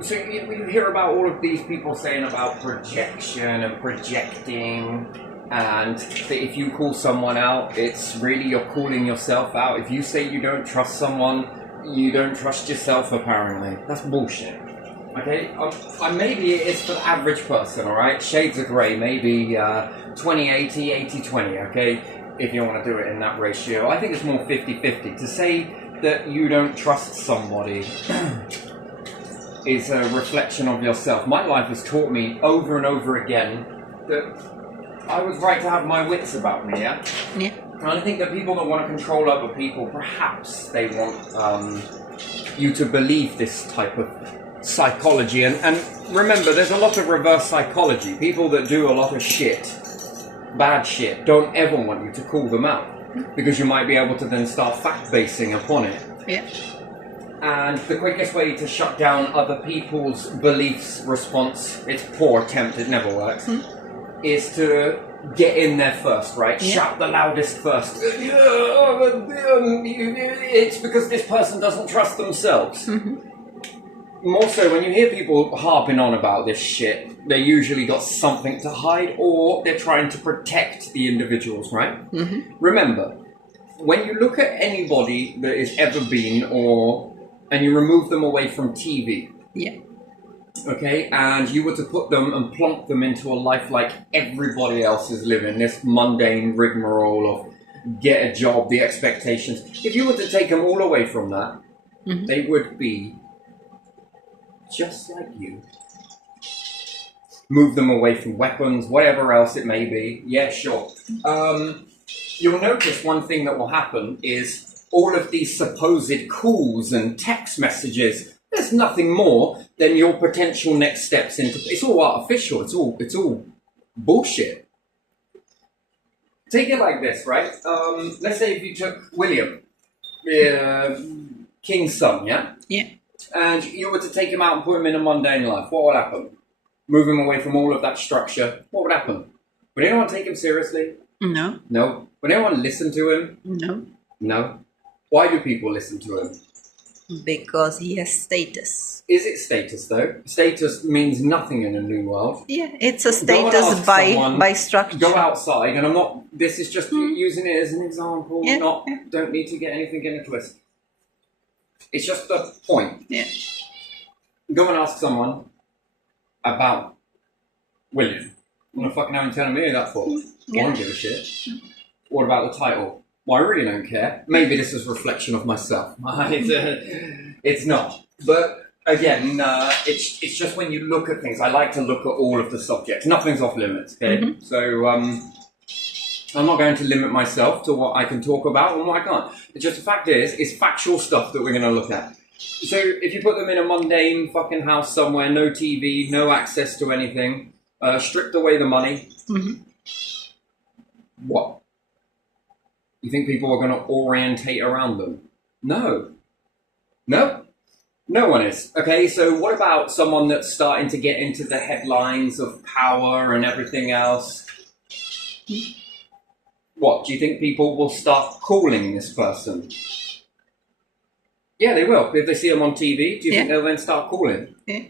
So you hear about all of these people saying about projection and projecting, and that if you call someone out, it's really you're calling yourself out. If you say you don't trust someone, you don't trust yourself, apparently. That's bullshit. Okay? Maybe it is for the average person, alright? Shades of grey, maybe 20-80, 80-20, okay? If you want to do it in that ratio. I think it's more 50-50. To say that you don't trust somebody is a reflection of yourself. My life has taught me over and over again that I was right to have my wits about me, yeah? Yeah. And I think that people that want to control other people, perhaps they want you to believe this type of psychology. And remember, there's a lot of reverse psychology. People that do a lot of shit, bad shit, don't ever want you to call them out. Because you might be able to then start fact-basing upon it. Yeah. And the quickest way to shut down other people's beliefs response, it's a poor attempt, it never works, is to get in there first, right? Yeah. Shout the loudest first. It's because this person doesn't trust themselves. More so, when you hear people harping on about this shit, they usually got something to hide, or they're trying to protect the individuals, right? Remember, when you look at anybody that has ever been, and you remove them away from TV, Yeah. okay, and you were to put them and plonk them into a life like everybody else is living, this mundane rigmarole of get a job, the expectations. If you were to take them all away from that, they would be just like you. Move them away from weapons, whatever else it may be. Yeah, sure. You'll notice one thing that will happen is all of these supposed calls and text messages, there's nothing more than your potential next steps into... It's all artificial. It's all bullshit. Take it like this, right? Let's say if you took William, King's son, yeah? Yeah. And you were to take him out and put him in a mundane life, what would happen? Move him away from all of that structure, what would happen? Would anyone take him seriously? No. No. Would anyone listen to him? No. No. Why do people listen to him? Because he has status. Is it status, though? Status means nothing in a new world. Yeah, it's a Go and status ask someone, by structure. Go outside, and I'm not... This is just using it as an example, Yeah, don't need to get anything in a twist. It's just the point. Yeah. Go and ask someone about William. What the fucking hell are you telling me that for? I don't give a shit. What about the title? Well, I really don't care. Maybe this is a reflection of myself. It's not. But again, it's just when you look at things, I like to look at all of the subjects. Nothing's off limits, okay? So I'm not going to limit myself to what I can talk about and what I can't. It's just the fact is, it's factual stuff that we're going to look at. So if you put them in a mundane fucking house somewhere, no TV, no access to anything, stripped away the money, what? You think people are going to orientate around them? No. No? No one is. Okay, so what about someone that's starting to get into the headlines of power and everything else? What, do you think people will start calling this person? Yeah, they will. If they see them on TV, do you think they'll then start calling? Yeah.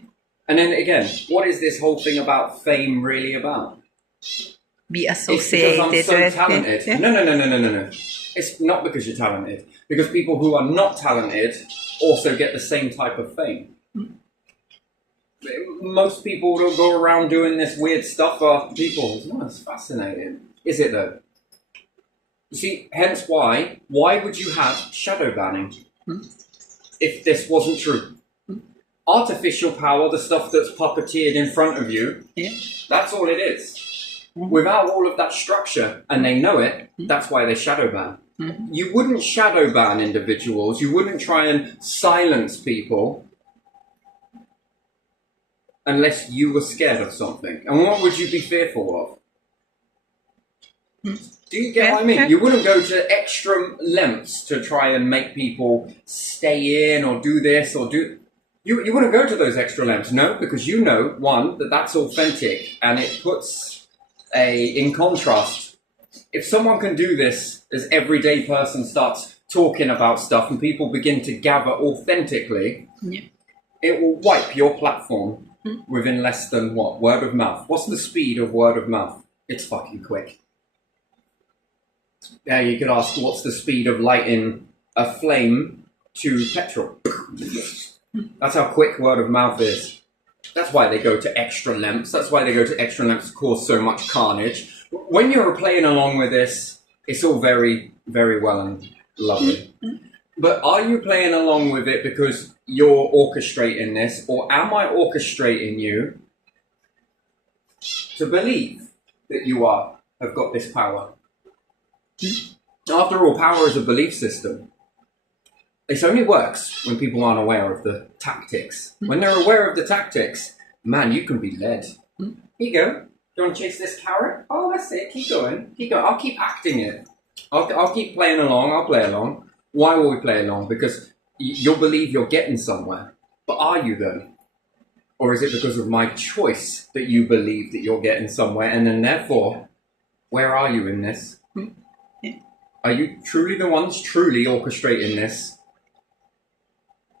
And then again, what is this whole thing about fame really about? Be It's associated because I'm so with talented. Yeah. No. It's not because you're talented. Because people who are not talented also get the same type of fame. Most people who go around doing this weird stuff are people. Oh, it's fascinating. Is it though? You see, hence why would you have shadow banning if this wasn't true? Artificial power, the stuff that's puppeteered in front of you, that's all it is. Without all of that structure, and they know it, that's why they shadow ban. You wouldn't shadow ban individuals, you wouldn't try and silence people unless you were scared of something. And what would you be fearful of? Do you get what I mean? You wouldn't go to extra lengths to try and make people stay in or do this or do... You wouldn't go to those extra lengths, no, because you know, one, that's authentic and it puts in contrast. If someone can do this as everyday person starts talking about stuff and people begin to gather authentically, it will wipe your platform within less than what? Word of mouth. What's the speed of word of mouth? It's fucking quick. Now you could ask, what's the speed of lighting a flame to petrol? That's how quick word of mouth is. That's why they go to extra lengths. That's why they go to extra lengths to cause so much carnage. When you're playing along with this, it's all very, very well and lovely. But are you playing along with it because you're orchestrating this, or am I orchestrating you to believe that you have got this power? After all, power is a belief system. It only works when people aren't aware of the tactics. When they're aware of the tactics, man, you can be led. Here you go. Do you want to chase this carrot? Oh, that's it. Keep going. Keep going. I'll keep acting it. I'll keep playing along. I'll play along. Why will we play along? Because you'll believe you're getting somewhere. But are you though? Or is it because of my choice that you believe that you're getting somewhere? And then therefore, where are you in this? Are you truly the ones truly orchestrating this?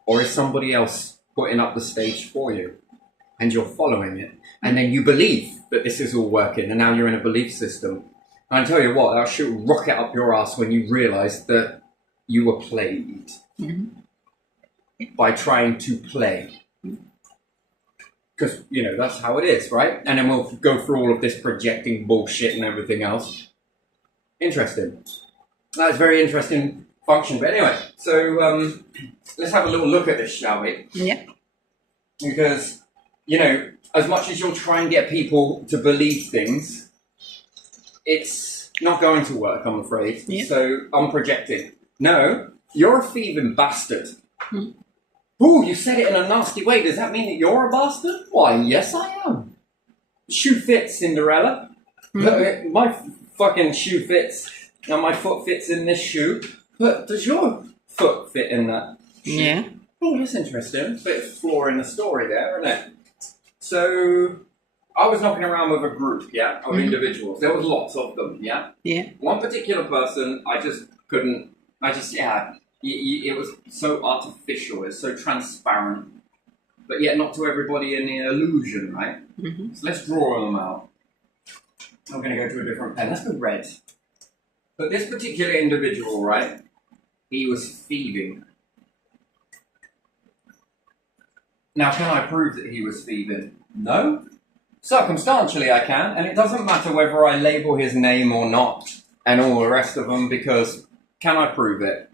Or is somebody else putting up the stage for you? And you're following it. And then you believe that this is all working. And now you're in a belief system. And I tell you what, that'll shoot a rocket up your ass when you realise that you were played. By trying to play. Because, you know, that's how it is, right? And then we'll go through all of this projecting bullshit and everything else. Interesting. That's very interesting function. But anyway, so let's have a little look at this, shall we? Yeah. Because, you know, as much as you'll try and get people to believe things, it's not going to work, I'm afraid. Yeah. So I'm projecting. No, you're a thieving bastard. Ooh, you said it in a nasty way. Does that mean that you're a bastard? Why, yes, I am. Shoe fits, Cinderella. My fucking shoe fits. Now my foot fits in this shoe. But does your foot fit in that shoe? Yeah. Oh, that's interesting. Bit of flaw in the story there, isn't it? So, I was knocking around with a group, yeah, of individuals. There was lots of them, yeah? Yeah. One particular person, I just couldn't, it was so artificial, it's so transparent, but yet not to everybody in the illusion, right? So let's draw them out. I'm going to go to a different pen. Let's go red. But this particular individual, right, he was thieving. Now, can I prove that he was thieving? No. Circumstantially, I can, and it doesn't matter whether I label his name or not, and all the rest of them, because can I prove it?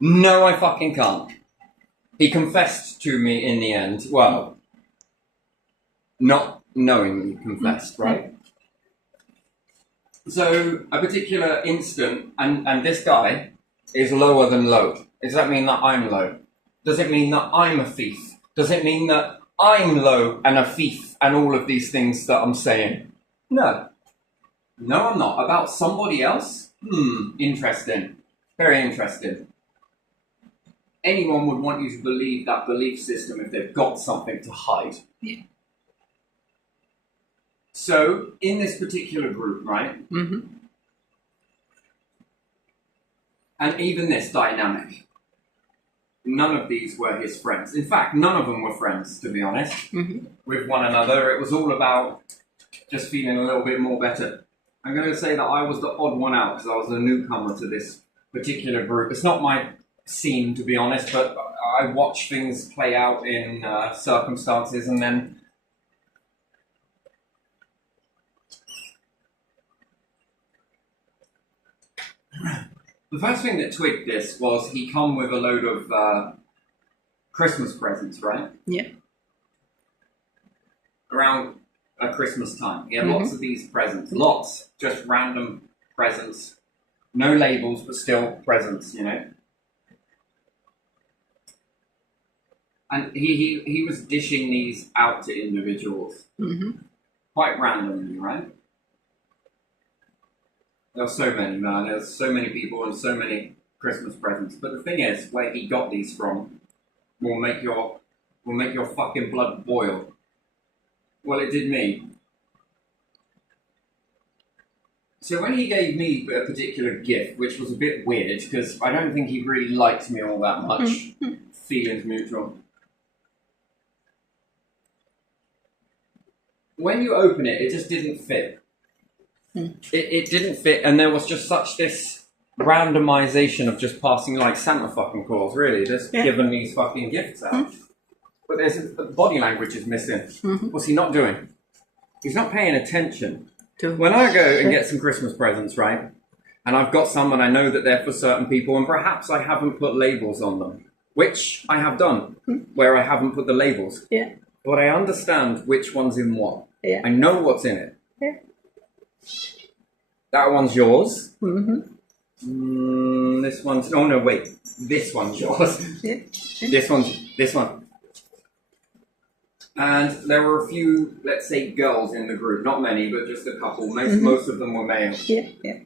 No, I fucking can't. He confessed to me in the end. Well, not knowingly confessed, right? So, a particular instant, and this guy is lower than low. Does that mean that I'm low? Does it mean that I'm a thief? Does it mean that I'm low and a thief and all of these things that I'm saying? No. No, I'm not. About somebody else? Interesting. Very interesting. Anyone would want you to believe that belief system if they've got something to hide. Yeah. So, in this particular group, right? And even this dynamic, none of these were his friends. In fact, none of them were friends, to be honest, with one another. It was all about just feeling a little bit more better. I'm going to say that I was the odd one out because I was a newcomer to this particular group. It's not my scene, to be honest, but I watch things play out in circumstances, and then the first thing that twigged this was he come with a load of Christmas presents, right? Yeah. Around Christmas time. He had lots of these presents. Lots. Just random presents. No labels, but still presents, you know? And he was dishing these out to individuals. Quite randomly, right? There were so many, man. There were so many people and so many Christmas presents. But the thing is, where he got these from will make your fucking blood boil. Well, it did me. So when he gave me a particular gift, which was a bit weird, because I don't think he really liked me all that much, feelings mutual. when you open it, it just didn't fit. It didn't fit, and there was just such this randomization of just passing like Santa fucking Claus, really, just giving these fucking gifts out. But there's body language is missing. What's he not doing? He's not paying attention. When I go and get some Christmas presents, right, and I've got some and I know that they're for certain people, and perhaps I haven't put labels on them, which I have done, where I haven't put the labels. Yeah. But I understand which one's in what. Yeah. I know what's in it. Yeah. That one's yours. This one's... Oh, no, wait. This one's yours. Yeah. This one. And there were a few, let's say, girls in the group. Not many, but just a couple. Most of them were male. Yeah. Yeah.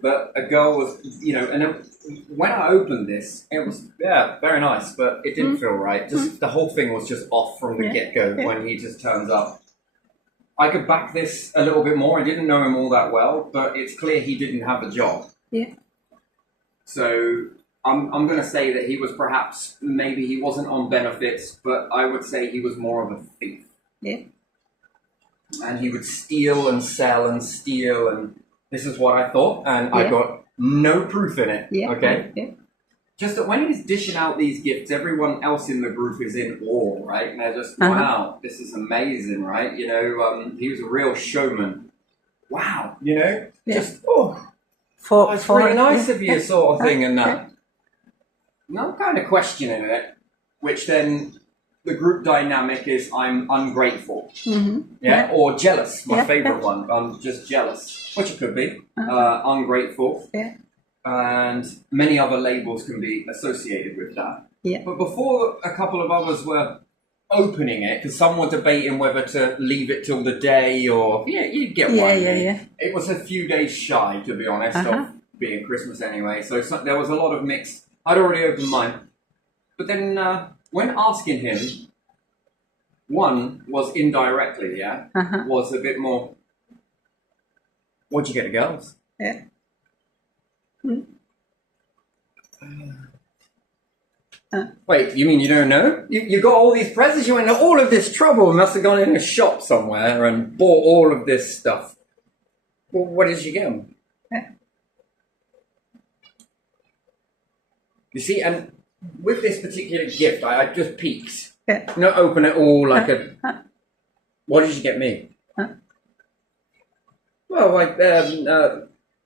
But a girl was, you know, and then when I opened this, it was, very nice, but it didn't feel right. Just the whole thing was just off from the get-go when he just turns up. I could back this a little bit more. I didn't know him all that well, but it's clear he didn't have a job. Yeah. So I'm going to say that he was perhaps, maybe he wasn't on benefits, but I would say he was more of a thief. Yeah. And he would steal and sell and steal, and this is what I thought, and I got no proof in it. Yeah. Okay? Yeah. Just that when he's dishing out these gifts, everyone else in the group is in awe, right? And they're just, wow, this is amazing, right? You know, he was a real showman. Wow, you know? Just, it's really nice of you, sort of thing, and that. And I'm kind of questioning it, which then the group dynamic is I'm ungrateful. Or jealous, my favourite one. I'm just jealous, which it could be. Ungrateful. Yeah. And many other labels can be associated with that. Yeah. But before a couple of others were opening it, because some were debating whether to leave it till the day or... Yeah, you get what I mean. It was a few days shy, to be honest, of being Christmas anyway. So there was a lot of mixed... I'd already opened mine. But then when asking him, one was indirectly, was a bit more... What'd you get, girls? Yeah. Wait, you mean you don't know? You got all these presents, you went to all of this trouble, must have gone in a shop somewhere and bought all of this stuff. Well, what did you get them? You see, and with this particular gift, I just peeked. Not open it all like a... What did you get me? Well, like,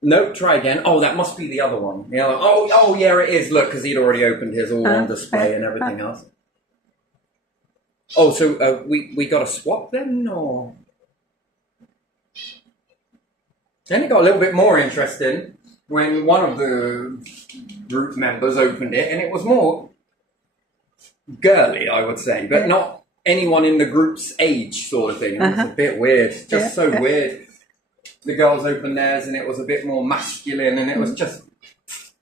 no, try again. Oh, that must be the other one. You know, oh, yeah, it is. Look, because he'd already opened his all on display and everything else. Oh, so we got a swap then, or? Then it got a little bit more interesting when one of the group members opened it, and it was more girly, I would say, but not anyone in the group's age sort of thing. It was a bit weird, just so weird. The girls opened theirs and it was a bit more masculine, and it was just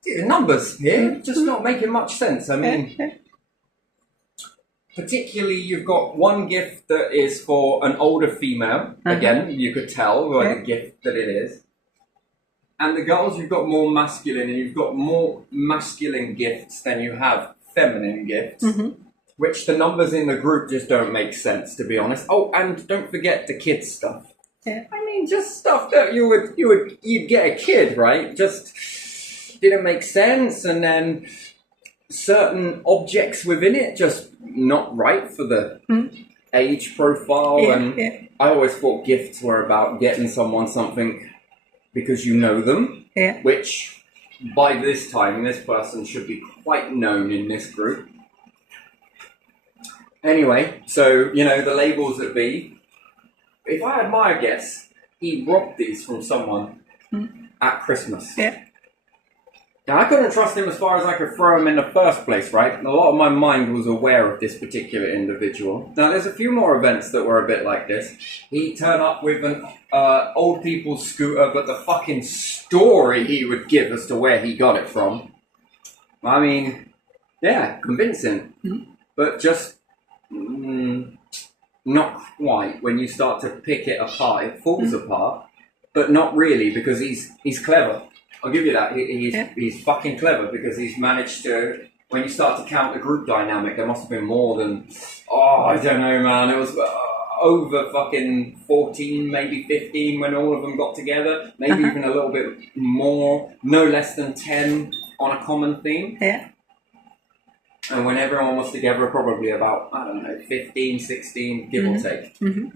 numbers here, just not making much sense. I mean, particularly you've got one gift that is for an older female. Again, you could tell by the gift that it is. And the girls, you've got more masculine, and you've got more masculine gifts than you have feminine gifts. Which the numbers in the group just don't make sense, to be honest. Oh, and don't forget the kids stuff. I mean, just stuff that you'd get a kid, right? Just didn't make sense, and then certain objects within it just not right for the age profile. I always thought gifts were about getting someone something because you know them, which by this time this person should be quite known in this group. Anyway, so you know the labels that be. If I had my guess, he robbed these from someone at Christmas. Now, I couldn't trust him as far as I could throw him in the first place, right? And a lot of my mind was aware of this particular individual. Now, there's a few more events that were a bit like this. He turned up with an old people's scooter, but the fucking story he would give as to where he got it from. I mean, yeah, convincing. But just... not quite. When you start to pick it apart, it falls apart, but not really, because he's clever. I'll give you that. He's fucking clever, because he's managed to. When you start to count the group dynamic, there must have been more than. Oh, I don't know, man. It was. over fucking 14, maybe 15 when all of them got together. Maybe even a little bit more. No less than 10 on a common theme. Yeah. And when everyone was together, probably about, I don't know, 15, 16, give or take. Mm-hmm.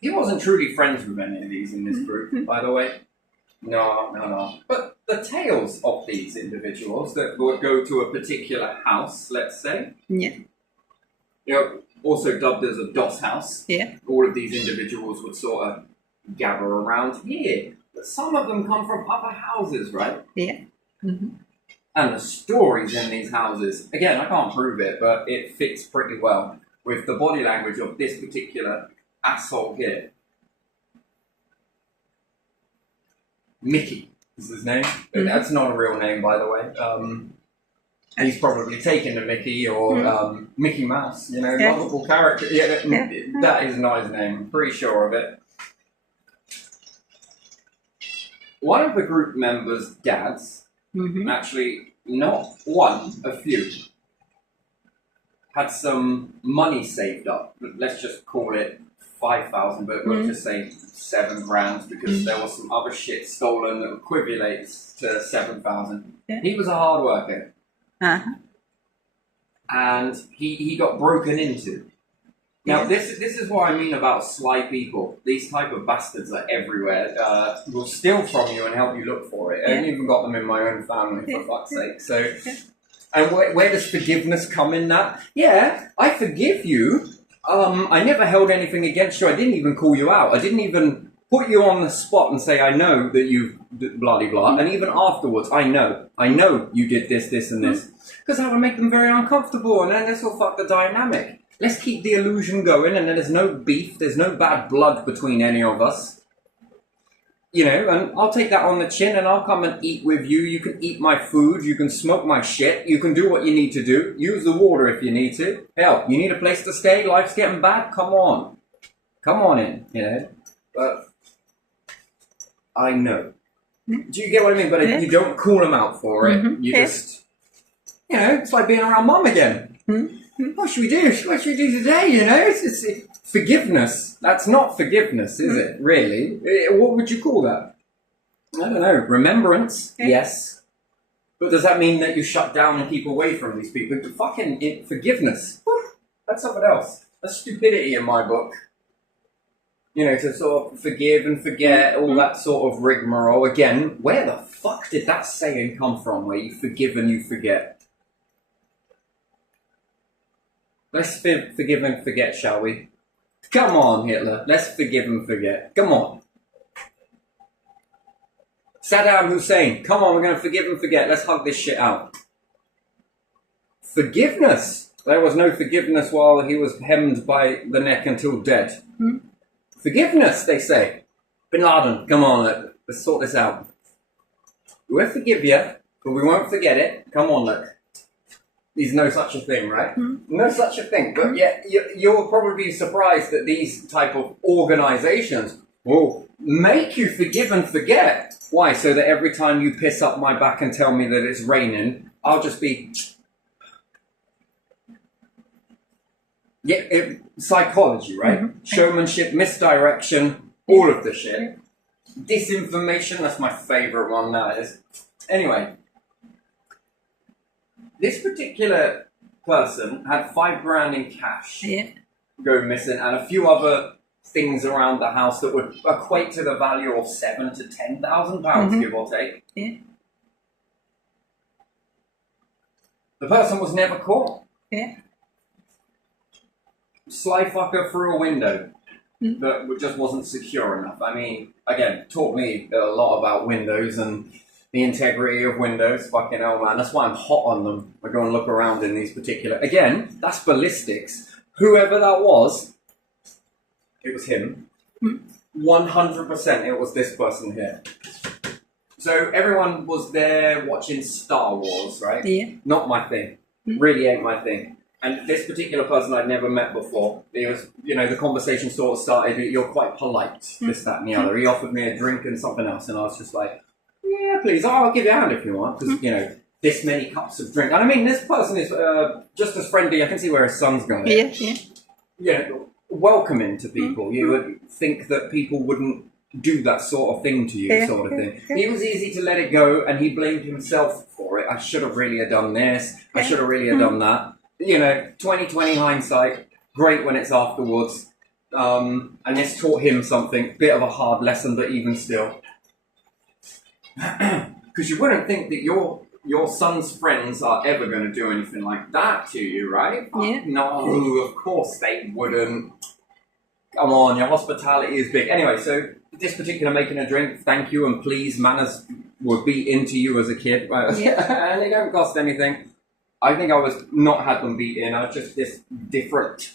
He wasn't truly friends with any of these in this group, by the way. No. But the tales of these individuals that would go to a particular house, let's say, Yeah. you know, also dubbed as a DOS house. Yeah. All of these individuals would sort of gather around here. But some of them come from other houses, right? Yeah. Mm-hmm. And the stories in these houses, again, I can't prove it, but it fits pretty well with the body language of this particular asshole here. Mickey is his name. Mm-hmm. That's not a real name, by the way. He's probably taken to Mickey or Mickey Mouse, you know, Yeah. lovable character. Yeah, that is not his name. I'm pretty sure of it. One of the group members' dads, actually not one, a few, had some money saved up. Let's just call it 5,000, but we'll just say 7 grand because there was some other shit stolen that equivalates to 7,000. Yeah. He was a hard worker. Uh-huh. And he got broken into. Now, this is what I mean about sly people. These type of bastards are everywhere. Will steal from you and help you look for it. I even got them in my own family, for fuck's sake. So, and where does forgiveness come in that? Yeah, I forgive you. I never held anything against you. I didn't even call you out. I didn't even put you on the spot and say, I know that you blah-de-blah. And even afterwards, I know you did this, this, and this. Because that would make them very uncomfortable, and then this will fuck the dynamic. Let's keep the illusion going, and then there's no beef, there's no bad blood between any of us. You know, and I'll take that on the chin, and I'll come and eat with you. You can eat my food, you can smoke my shit, you can do what you need to do. Use the water if you need to. Hell, you need a place to stay, life's getting bad, come on. Come on in, you know. But I know. Do you get what I mean? But you don't call them out for it. You just, you know, it's like being around mum again. What should we do? What should we do today? You know, it's forgiveness. That's not forgiveness, is it? Really? What would you call that? I don't know. Remembrance, yes. But does that mean that you shut down and keep away from these people? Fucking forgiveness. That's something else. That's stupidity in my book. You know, to sort of forgive and forget, all that sort of rigmarole. Again, where the fuck did that saying come from, where you forgive and you forget? Let's forgive and forget, shall we? Come on, Hitler. Let's forgive and forget. Come on. Saddam Hussein. Come on, we're going to forgive and forget. Let's hug this shit out. Forgiveness. There was no forgiveness while he was hemmed by the neck until dead. Forgiveness, they say. Bin Laden, come on, let's sort this out. We'll forgive you, but we won't forget it. Come on, look. There's no such a thing, right? No such a thing. But yet, you'll probably be surprised that these type of organizations will make you forgive and forget. Why? So that every time you piss up my back and tell me that it's raining, I'll just be... Yeah, psychology, right? Showmanship, misdirection, all of the shit. Disinformation, that's my favorite one, that is. Anyway. This particular person had 5 grand in cash go missing and a few other things around the house that would equate to the value of £7,000 to £10,000, give or take. The person was never caught. Sly fucker through a window that just wasn't secure enough. I mean, again, taught me a lot about windows and the integrity of windows. Fucking hell, man. That's why I'm hot on them. I go and look around in these particular... Again, that's ballistics. Whoever that was, it was him. 100% it was this person here. So everyone was there watching Star Wars, right? Not my thing. Really ain't my thing. And this particular person I'd never met before, it was, you know, the conversation sort of started, you're quite polite, this, that, and the other. He offered me a drink and something else, and I was just like, yeah, please, I'll give you a hand if you want, because, you know, this many cups of drink. And I mean, this person is just as friendly. I can see where his son's going. welcoming to people. You would think that people wouldn't do that sort of thing to you, sort of thing. He was easy to let it go, and he blamed himself for it. I should have really have done this. I should have really have done that. 2020 hindsight, great when it's afterwards. And this taught him something, bit of a hard lesson, but even still. Because you wouldn't think that your son's friends are ever going to do anything like that to you, right? Yeah. No, of course they wouldn't. Come on, your hospitality is big. Anyway, so this particular making a drink, thank you and please manners would be into you as a kid. Yeah. And they don't cost anything. I think I was not had them beat in. I was just this different.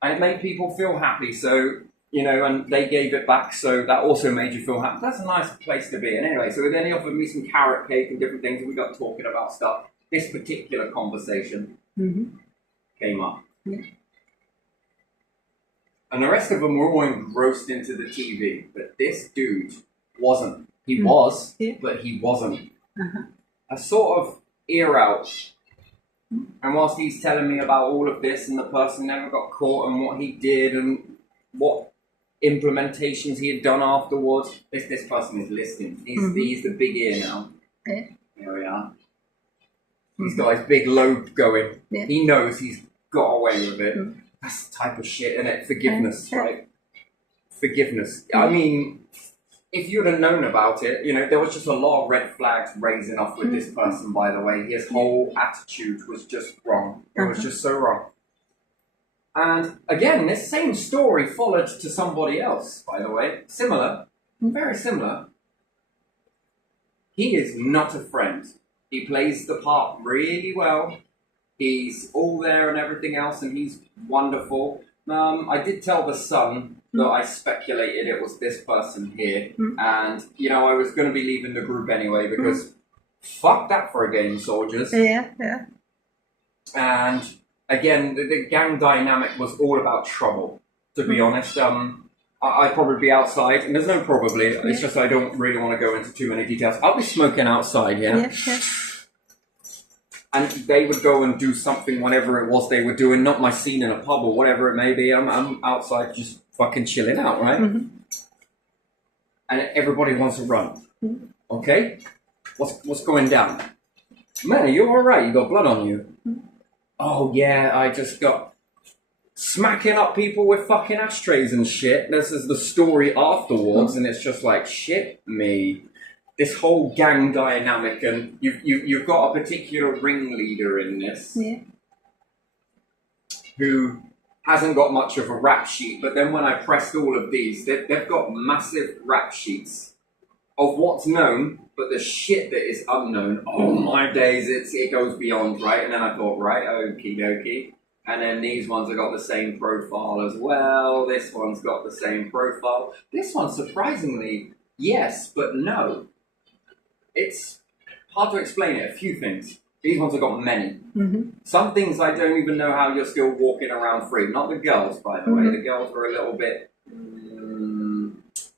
And it made people feel happy. So, and they gave it back. So that also made you feel happy. That's a nice place to be. And anyway, so then he offered me some carrot cake and different things. And we got talking about stuff. This particular conversation came up. Yeah. And the rest of them were all engrossed into the TV. But this dude wasn't. He was, but he wasn't. A sort of ear out. And whilst he's telling me about all of this and the person never got caught and what he did and what implementations he had done afterwards, this person is listening. He's the big ear now. Yeah. Here we are. He's got his big lobe going. Yeah. He knows he's got away with it. That's the type of shit, isn't it? Forgiveness, right? Forgiveness. I mean, if you'd have known about it, there was just a lot of red flags raising up with this person, by the way. His whole attitude was just wrong. It was just so wrong. And again, this same story followed to somebody else, by the way. Similar. Very similar. He is not a friend. He plays the part really well. He's all there and everything else, and he's wonderful. I did tell the son that I speculated it was this person here. And, I was going to be leaving the group anyway because fuck that for a game, soldiers. Yeah. And, again, the gang dynamic was all about trouble, to be honest. I'd probably be outside, and there's no probably. It's just I don't really want to go into too many details. I'll be smoking outside, yeah? And they would go and do something, whatever it was they were doing, not my scene in a pub or whatever it may be. I'm outside just fucking chilling out, right? And everybody wants to run. Okay? What's going down? Man, are you alright? You got blood on you? Oh, yeah, I just got smacking up people with fucking ashtrays and shit. This is the story afterwards, and it's just like, shit me. This whole gang dynamic, and you've got a particular ringleader in this who hasn't got much of a rap sheet, but then when I pressed all of these, they've got massive rap sheets of what's known, but the shit that is unknown, oh my days, it goes beyond, right? And then I thought, right, okie dokie. And then these ones have got the same profile as well. This one's got the same profile. This one, surprisingly, yes, but no. It's hard to explain it. A few things. These ones have got many. Some things I don't even know how you're still walking around free. Not the girls, by the way. The girls were a little bit...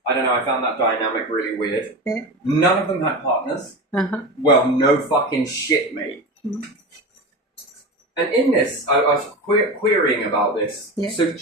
I don't know. I found that dynamic really weird. None of them had partners. Well, no fucking shit, mate. And in this, I was querying about this. So...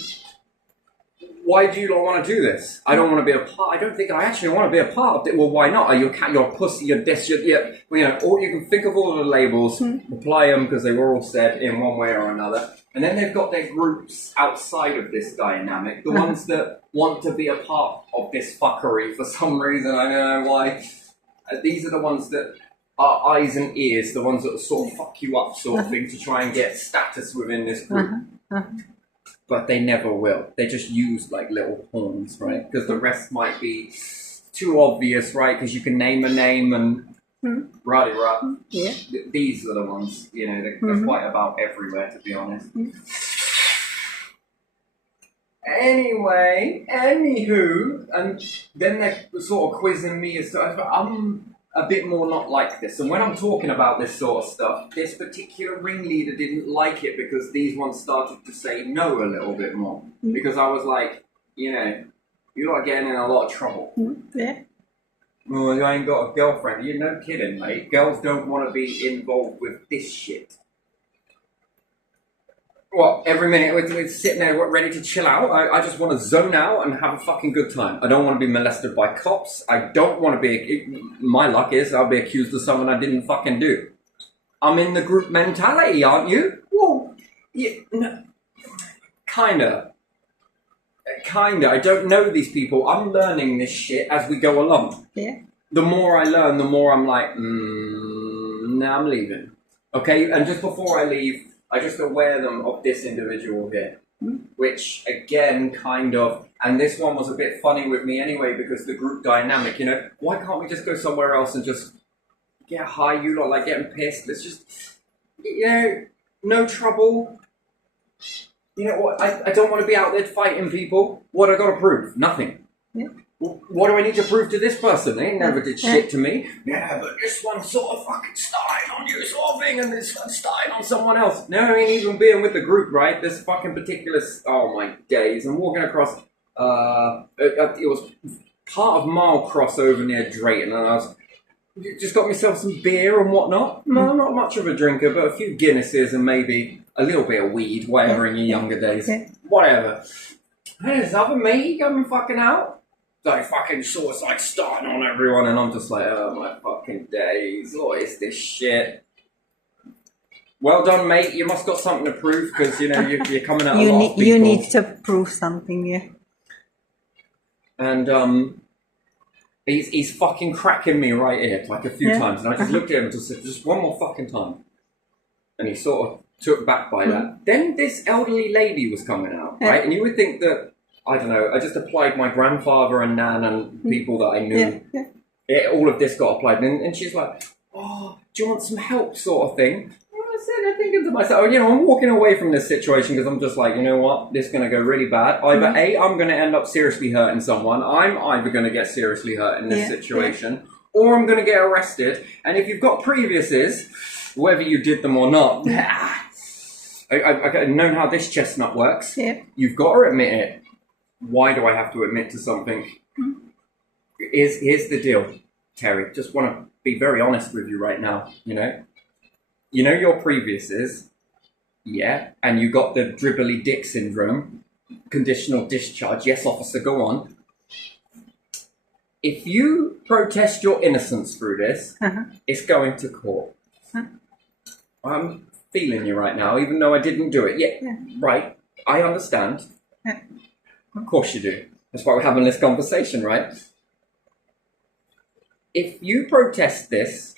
why do you not want to do this? I don't want to be a part. I don't think I actually want to be a part of it. Well, why not? Are you you're a pussy, you're this, or you can think of all of the labels, apply them because they were all said in one way or another. And then they've got their groups outside of this dynamic, the ones that want to be a part of this fuckery for some reason. I don't know why. These are the ones that are eyes and ears, the ones that sort of fuck you up sort of thing to try and get status within this group. But they never will. They just use like little pawns, right? Because the rest might be too obvious, right? Because you can name a name and rah-de-rah. These are the ones, they're quite about everywhere, to be honest. Anyway, anywho, and then they're sort of quizzing me as to, I'm a bit more not like this. And when I'm talking about this sort of stuff, this particular ringleader didn't like it because these ones started to say no a little bit more. Because I was like, you're not getting in a lot of trouble. Well, I ain't got a girlfriend. You're no kidding, mate. Girls don't want to be involved with this shit. What, every minute we're sitting there ready to chill out? I just want to zone out and have a fucking good time. I don't want to be molested by cops. I don't want to be... My luck is I'll be accused of something I didn't fucking do. I'm in the group mentality, aren't you? Well, yeah, no, kinda. I don't know these people. I'm learning this shit as we go along. Yeah. The more I learn, the more I'm like, nah, I'm leaving. Okay, and just before I leave, I just aware them of this individual here, which again, kind of, and this one was a bit funny with me anyway because the group dynamic, you know, why can't we just go somewhere else and just get high, you lot like getting pissed, let's just, you know, no trouble. You know what, I don't want to be out there fighting people. What I got to prove? Nothing. Yeah. What do I need to prove to this person? They never did shit to me. Yeah, but this one sort of fucking started on you sort of thing, and this one started on someone else. No, I ain't even being with the group, right? This fucking particular... Oh, my days. I'm walking across... it was part of Mile Cross over near Drayton, and I was... Just got myself some beer and whatnot. No, not much of a drinker, but a few Guinnesses and maybe a little bit of weed, whatever, in your younger days. Whatever. Hey, there's other mate coming fucking out. Like fucking suicide starting on everyone, and I'm just like, oh my fucking days, what is this shit? Well done, mate. You must got something to prove because you know you're coming out. You need to prove something, yeah. And he's fucking cracking me right here like a few times, and I just looked at him and just said, just one more fucking time, and he sort of took back by that. Then this elderly lady was coming out, right, and you would think that. I don't know, I just applied my grandfather and nan and people that I knew. All of this got applied. And she's like, oh, do you want some help sort of thing? And I said, I'm thinking to myself, you know, I'm walking away from this situation because I'm just like, you know what, this is going to go really bad. Either A, I'm going to end up seriously hurting someone. I'm either going to get seriously hurt in this situation, or I'm going to get arrested. And if you've got previously, whether you did them or not, I've known how this chestnut works. Yeah. You've got to admit it. Why do I have to admit to something? Here's the deal, Terry. Just want to be very honest with you right now. You know your previously, yeah, and you got the dribbly dick syndrome, conditional discharge. Yes, officer, go on. If you protest your innocence through this, it's going to court. I'm feeling you right now, even though I didn't do it. Yeah. Right. I understand. Of course you do. That's why we're having this conversation, right? If you protest this,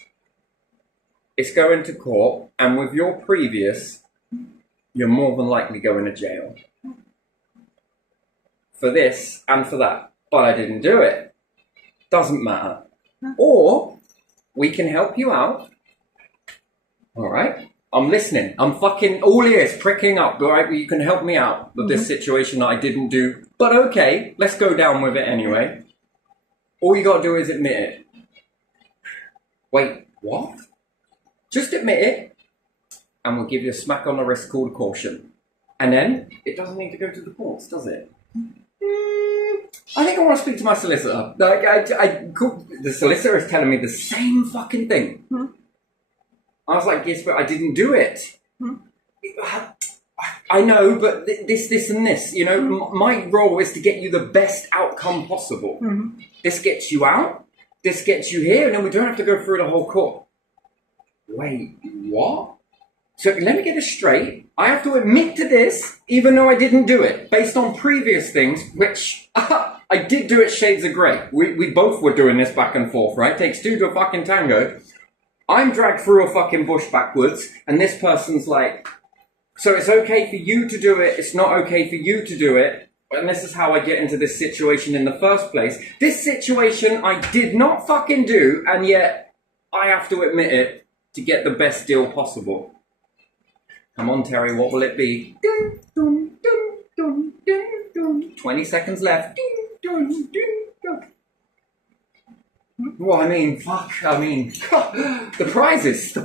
it's going to court, and with your previous, you're more than likely going to jail. For this and for that. But I didn't do it. Doesn't matter. Or, we can help you out. Alright? I'm listening. I'm fucking all ears, pricking up, alright? You can help me out with this situation that I didn't do. But okay, let's go down with it anyway. All you gotta do is admit it. Wait, what? Just admit it, and we'll give you a smack on the wrist called caution. And then, it doesn't need to go to the courts, does it? I think I want to speak to my solicitor. Like, the solicitor is telling me the same fucking thing. I was like, yes, but I didn't do it. I know, but this and this, you know, my role is to get you the best outcome possible. This gets you out, this gets you here, and then we don't have to go through the whole court. Wait, what? So let me get this straight. I have to admit to this, even though I didn't do it, based on previous things, which I did do at Shades of Grey. We both were doing this back and forth, right? Takes two to a fucking tango. I'm dragged through a fucking bush backwards, and this person's like, so it's okay for you to do it, it's not okay for you to do it, and this is how I get into this situation in the first place. This situation I did not fucking do, and yet I have to admit it to get the best deal possible. Come on, Terry, what will it be? 20 seconds left. Well, I mean, fuck, the prizes, the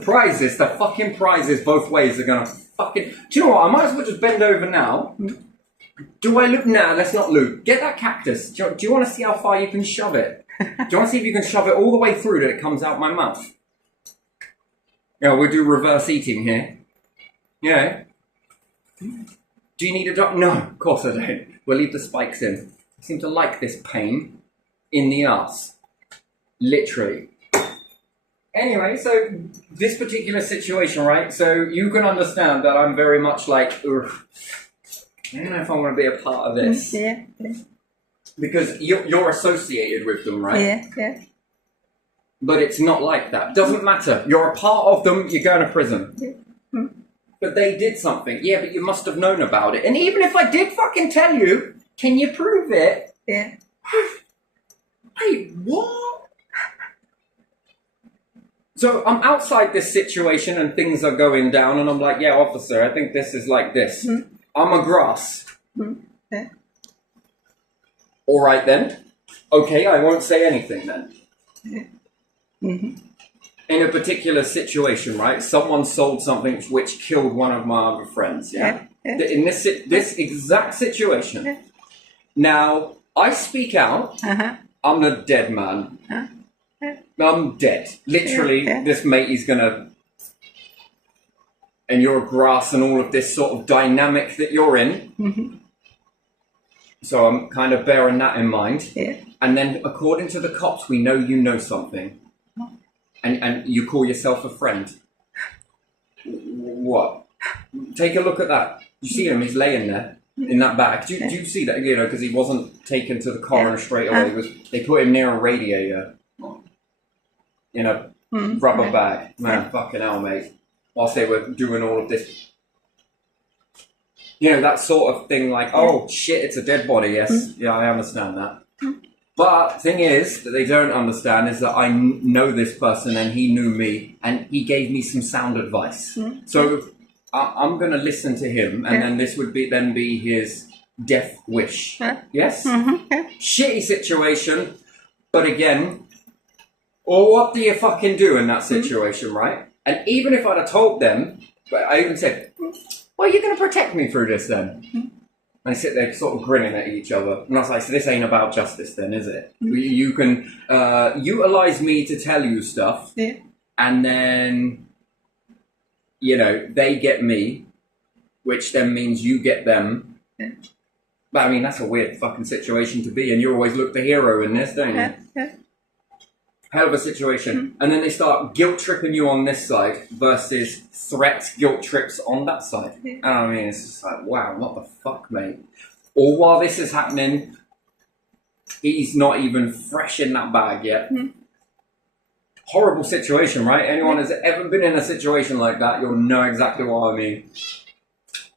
fucking prizes both ways are gonna fucking... Do you know what, I might as well just bend over now. Do I loop? Nah, let's not loop. Get that cactus. Do you want to see how far you can shove it? Do you want to see if you can shove it all the way through that it comes out my mouth? Yeah, we'll do reverse eating here. Yeah. Do you need a doctor? No, of course I don't. We'll leave the spikes in. I seem to like this pain in the arse. Literally. Anyway, so this particular situation, right? So you can understand that I'm very much like, ugh, I don't know if I want to be a part of this. Yeah. Because you're associated with them, right? Yeah. But it's not like that. Doesn't matter. You're a part of them, you're going to prison. Yeah. But they did something. Yeah, but you must have known about it. And even if I did fucking tell you, can you prove it? Yeah. Wait, what? So I'm outside this situation and things are going down and I'm like, yeah, officer, I think this is like this. I'm a grass. Yeah. All right then. Okay, I won't say anything then. In a particular situation, right? Someone sold something which killed one of my other friends, yeah? In this exact situation. Now, I speak out. I'm the dead man. I'm dead. Literally, this mate is gonna... And you're grass and all of this sort of dynamic that you're in. So I'm kind of bearing that in mind. Yeah. And then, according to the cops, we know you know something. And you call yourself a friend. What? Take a look at that. You see him, he's laying there in that bag. Do you see that? You know, because he wasn't taken to the coroner straight away. They put him near a radiator. In a rubber bag. Man, fucking hell, mate. Whilst they were doing all of this. You know, that sort of thing like, oh, shit, it's a dead body, yes. Yeah, I understand that. But thing is, that they don't understand is that I know this person and he knew me and he gave me some sound advice. So I'm going to listen to him and then this would be his death wish. Yes? Shitty situation, but again, or what do you fucking do in that situation, right? And even if I'd have told them, but I even said, well, you're going to protect me through this then? And they sit there sort of grinning at each other. And I was like, so this ain't about justice then, is it? You can utilize me to tell you stuff. And then, you know, they get me, which then means you get them. But I mean, that's a weird fucking situation to be in. You always look the hero in this, don't you? Hell of a situation. And then they start guilt tripping you on this side versus threats, guilt trips on that side. And I mean, it's just like, wow, what the fuck, mate? Or while this is happening, he's not even fresh in that bag yet. Horrible situation, right? Anyone has ever been in a situation like that, you'll know exactly what I mean.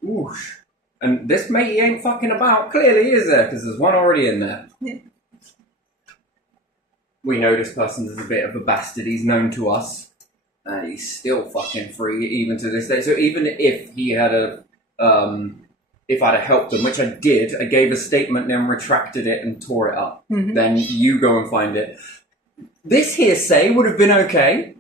Oosh. And this mate he ain't fucking about. Clearly, is there? Because there's one already in there. We know this person is a bit of a bastard. He's known to us. And he's still fucking free, even to this day. So even if he had if I'd have helped him, which I did, I gave a statement, then retracted it and tore it up. Then you go and find it. This hearsay would have been okay.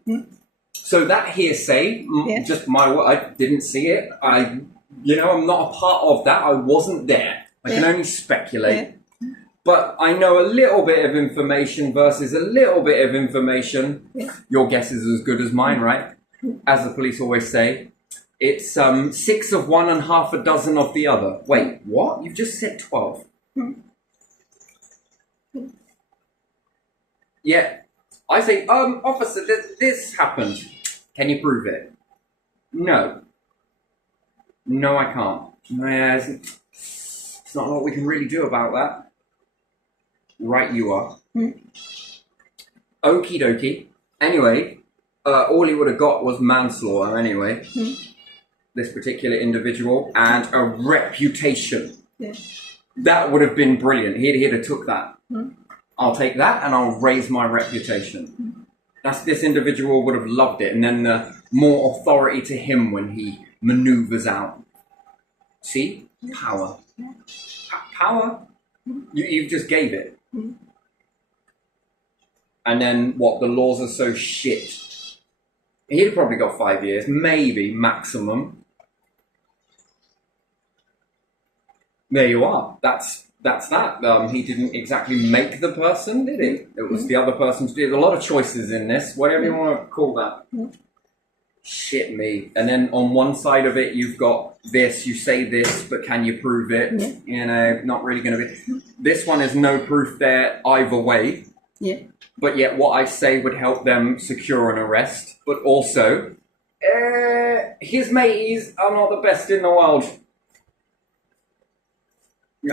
So that hearsay, just I didn't see it. I'm not a part of that. I wasn't there. I can only speculate. But I know a little bit of information versus a little bit of information. Your guess is as good as mine, right? As the police always say. It's 6 of one and half a dozen of the other. Wait, what? You've just said 12. Yeah. I say, officer, this happened. Can you prove it? No. No, I can't. Yeah, it's not what we can really do about that. Right you are. Okie dokie. Anyway, all he would have got was manslaughter anyway. This particular individual. And a reputation. That would have been brilliant. He'd have took that. I'll take that and I'll raise my reputation. This individual would have loved it. And then more authority to him when he maneuvers out. See? Power. Power. You just gave it. And then what? The laws are so shit. He'd have probably got 5 years, maybe maximum. There you are. That's that. He didn't exactly make the person, did he? It was the other person's. There's a lot of choices in this, whatever you want to call that. shit me. And then on one side of it, you've got this, you say this, but can you prove it? Yeah. You know, not really going to be. This one is no proof there either way. Yeah. But yet what I say would help them secure an arrest. But also, his mateys are not the best in the world.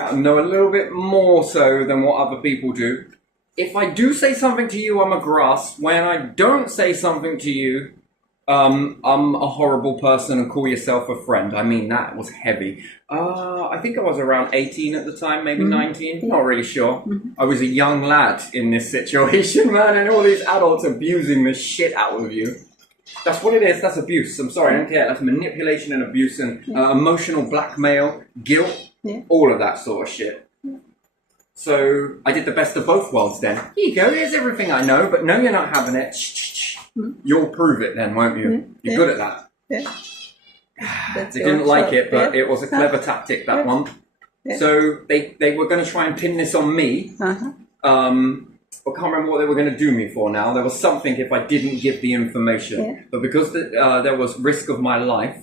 I know a little bit more so than what other people do. If I do say something to you, I'm a grass. When I don't say something to you, I'm a horrible person and call yourself a friend. I mean, that was heavy. I think I was around 18 at the time, maybe 19. Not really sure. I was a young lad in this situation, man, and all these adults abusing the shit out of you. That's what it is. That's abuse. I'm sorry, I don't care. That's manipulation and abuse and emotional blackmail, guilt, all of that sort of shit. So I did the best of both worlds then. Here you go. Here's everything I know, but no, you're not having it. You'll prove it then, won't you? You're good at that. Yeah. They didn't like it, but it was a clever tactic, that one. So they were going to try and pin this on me. I can't remember what they were going to do me for now. There was something if I didn't give the information. But because there was risk of my life,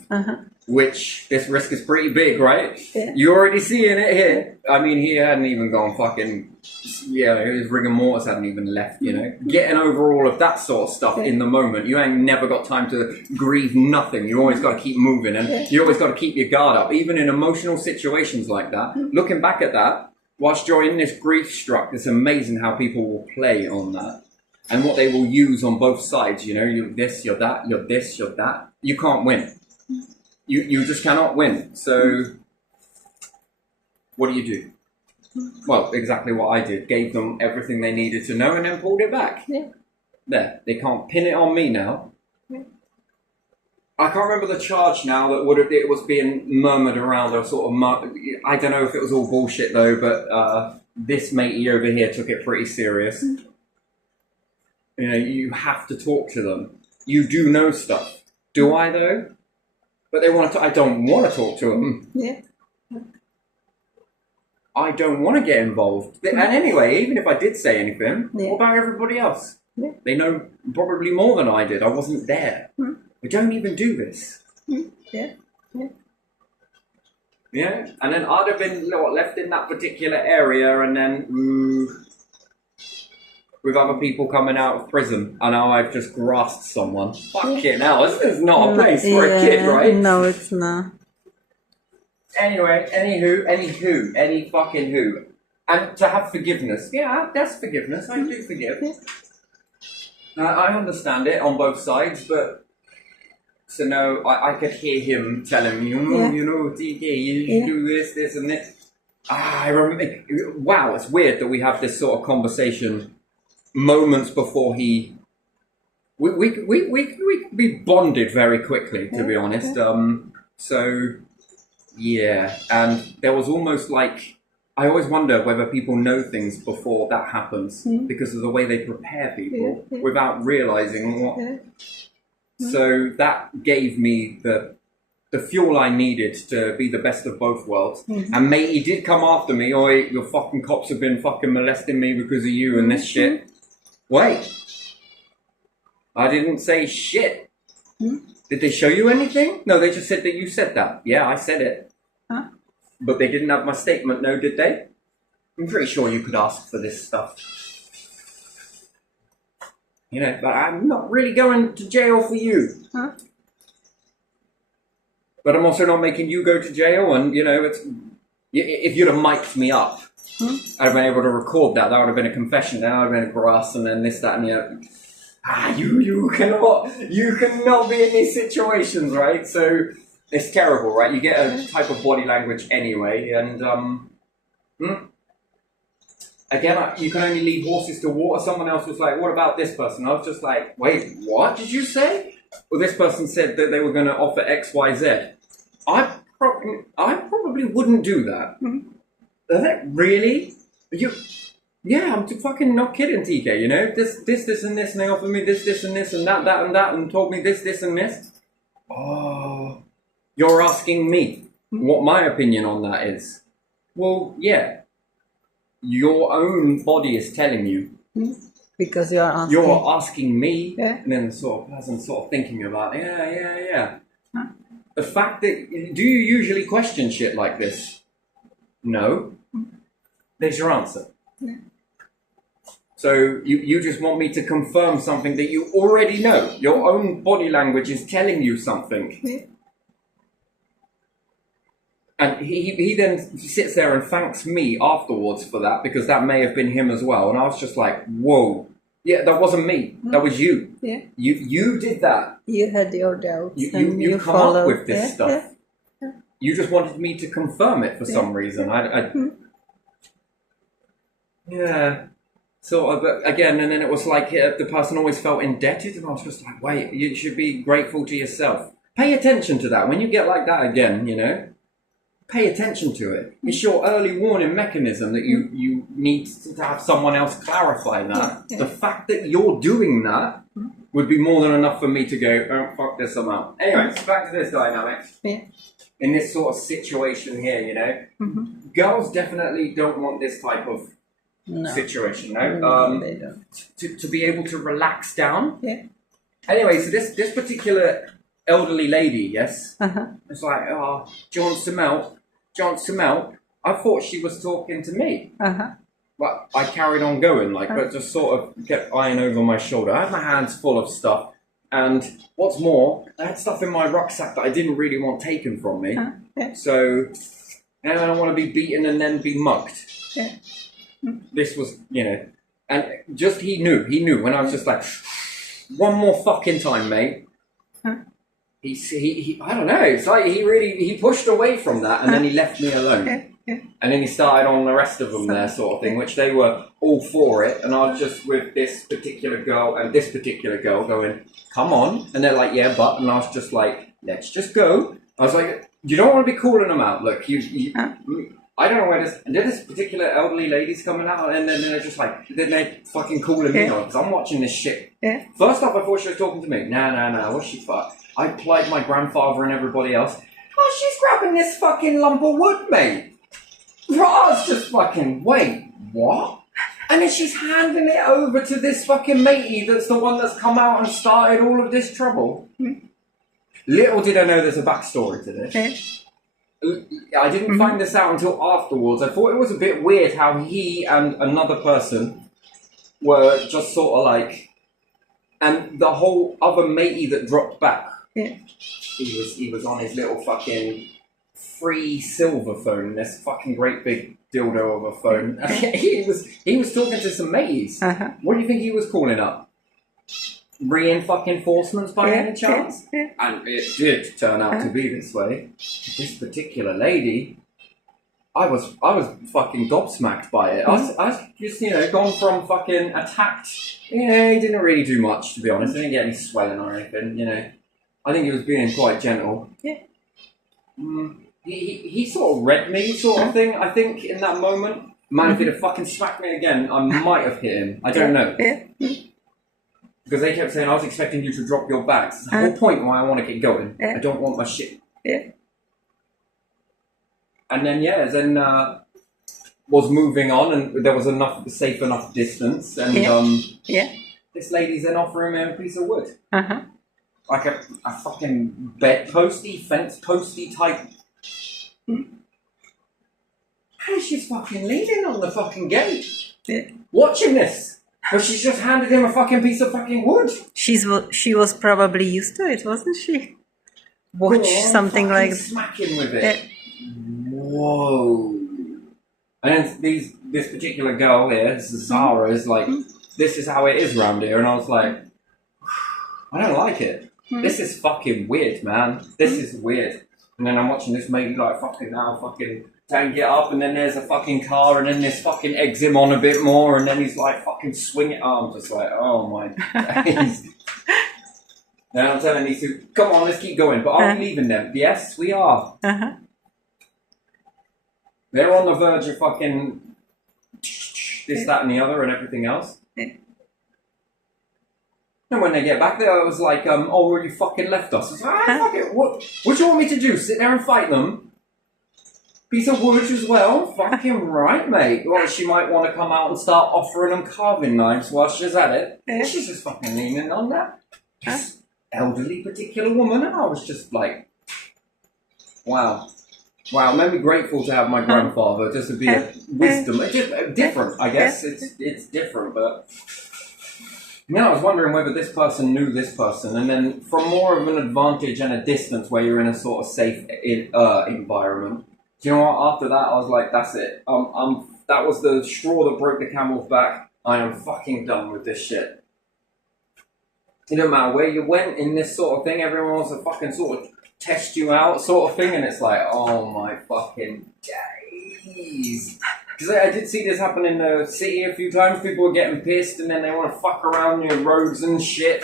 which this risk is pretty big, right? You're already seeing it here. I mean, he hadn't even gone fucking, his rigor mortis hadn't even left, you know. Getting over all of that sort of stuff in the moment, you ain't never got time to grieve nothing. You always got to keep moving and you always got to keep your guard up, even in emotional situations like that. Looking back at that, whilst you're in this grief struck, it's amazing how people will play on that and what they will use on both sides. You know, you're this, you're that, you're this, you're that. You can't win. You just cannot win. So what do you do? Well, exactly what I did. Gave them everything they needed to know and then pulled it back. There. They can't pin it on me now. I can't remember the charge now that it was being murmured around, or sort of, I don't know if it was all bullshit though, but this matey over here took it pretty serious. You know, you have to talk to them. You do know stuff. Do I though? But they want to. I don't want to talk to them. I don't want to get involved. And anyway, even if I did say anything, what about everybody else? They know probably more than I did. I wasn't there. We don't even do this. Yeah, and then I'd have been left in that particular area, and then with other people coming out of prison, and now I've just grasped someone. Fucking hell, this is not a place for a kid, right? No, it's not. Anyway, any fucking who. And to have forgiveness. Yeah, that's forgiveness. I do forgive. I understand it on both sides, but so no, I could hear him telling me, you know, TK, you do this, and this. I remember. Wow, it's weird that we have this sort of conversation moments before he. We bonded very quickly, to be honest. So. Yeah, and there was almost like, I always wonder whether people know things before that happens because of the way they prepare people without realizing what. So that gave me the fuel I needed to be the best of both worlds. And mate, he did come after me. Oi, your fucking cops have been fucking molesting me because of you and this shit. Wait, I didn't say shit. Did they show you anything? No, they just said that you said that. Yeah, I said it. But they didn't have my statement, no, did they? I'm pretty sure you could ask for this stuff. You know, but I'm not really going to jail for you. But I'm also not making you go to jail, and, you know, it's... If you'd have mic'd me up, I'd have been able to record that. That would have been a confession. That would have been a grass, and then this, that, and the other. You cannot be in these situations, right? So it's terrible, right? You get a type of body language anyway, and again, you can only lead horses to water. Someone else was like, "What about this person?" I was just like, "Wait, what did you say?" Well, this person said that they were going to offer X, Y, Z. I probably wouldn't do that. Is that really? Yeah, I'm fucking not kidding, TK, you know? This, and this, and they offered me this, and this, and that, and that, and told me this, and this. Oh, you're asking me what my opinion on that is. Well, yeah. Your own body is telling you. Because you're asking. You're asking me, Yeah. and then the sort of person sort of thinking about, yeah. Huh? The fact that, do you usually question shit like this? No. There's your answer. Yeah. So you just want me to confirm something that you already know. Your own body language is telling you something. Yeah. And he then sits there and thanks me afterwards for that, because that may have been him as well. And I was just like, whoa. Yeah, that wasn't me. That was you. Yeah. You did that. You had your doubts. You come followed. up with this stuff. Yeah. You just wanted me to confirm it for some reason. Yeah. Sort of, but again, and then it was like the person always felt indebted, and I was just like, wait, you should be grateful to yourself. Pay attention to that. When you get like that again, pay attention to it. It's your early warning mechanism that you need to have someone else clarify that. Yeah. The fact that you're doing that would be more than enough for me to go, oh, fuck this, I'm out. Anyway, so back to this dynamic. Yeah. In this sort of situation here, girls definitely don't want this type of situation, no? They don't. To be able to relax down. Yeah. Anyway, so this particular elderly lady, yes? Uh-huh. It's like, oh, do you want some milk? Do you want some milk? I thought she was talking to me. Uh-huh. But I carried on going, but just sort of kept eyeing over my shoulder. I had my hands full of stuff. And what's more, I had stuff in my rucksack that I didn't really want taken from me. Yeah. So, and I don't want to be beaten and then be mugged. Yeah. This was, and just he knew when I was just like, one more fucking time, mate. He I don't know, it's like he pushed away from that, and then he left me alone. And then he started on the rest of them there, sort of thing, which they were all for it, and I was just with this particular girl and this particular girl going, come on, and they're like, yeah, but, and I was just like, let's just go. I was like, you don't want to be calling them out, look, I don't know where this particular elderly lady's coming out, and then they're just like, then they're fucking calling me on, because I'm watching this shit. Yeah. First off, I thought she was talking to me. Nah, what's she fuck? I plied my grandfather and everybody else. Oh, she's grabbing this fucking lump of wood, mate. I was just fucking, wait, what? And then she's handing it over to this fucking matey that's the one that's come out and started all of this trouble. Little did I know there's a backstory to this. I didn't find this out until afterwards. I thought it was a bit weird how he and another person were just sort of like, and the whole other matey that dropped back, he was on his little fucking free silver phone, this fucking great big dildo of a phone. he was talking to some mateys. What do you think he was calling up? Reinforcements by any chance? And it did turn out to be this way. This particular lady, I was fucking gobsmacked by it. I was just, gone from fucking attacked. He didn't really do much, to be honest. I didn't get any swelling or anything, I think he was being quite gentle. Yeah. He sort of read me, sort of thing, I think, in that moment. Man, if he'd have fucking smacked me again, I might have hit him. I don't know. Because they kept saying, I was expecting you to drop your bags. It's the whole point why I want to get going. I don't want my shit. And then, was moving on, and there was safe enough distance, and this lady's then offering me a piece of wood. Like a fucking bedposty, fence posty type. And she's fucking leaning on the fucking gate. Watching this. But she's just handed him a fucking piece of fucking wood. She was probably used to it, wasn't she? Watch something like smacking with it. Whoa. And then this particular girl here, Zara, is like, this is how it is round here. And I was like, I don't like it. This is fucking weird, man. This is weird. And then I'm watching this mate like fucking tank it up, and then there's a fucking car, and then this fucking eggs him on a bit more, and then he's like fucking swinging arms. Just like, oh my days. And I'm telling these two, come on, let's keep going. But are we leaving them? Yes, we are. They're on the verge of fucking this, that, and the other, and everything else. And when they get back there, I was like, oh, well, you fucking left us. I was like, fuck it. What do you want me to do? Sit there and fight them? Piece of wood as well. Fucking right, mate. Well, she might want to come out and start offering them carving knives while she's at it. Yeah. She's just fucking leaning on that. Huh? Elderly, particular woman, and I was just like, wow. Wow, made me grateful to have my grandfather, just to be a wisdom. It's just different, I guess. It's different, but... Yeah, I was wondering whether this person knew this person, and then from more of an advantage and a distance where you're in a sort of safe environment. Do you know what? After that, I was like, that's it. That was the straw that broke the camel's back. I am fucking done with this shit. It don't matter where you went in this sort of thing, everyone wants to fucking sort of test you out sort of thing, and it's like, oh my fucking days. Because I did see this happen in the city a few times. People are getting pissed and then they want to fuck around near roads and shit.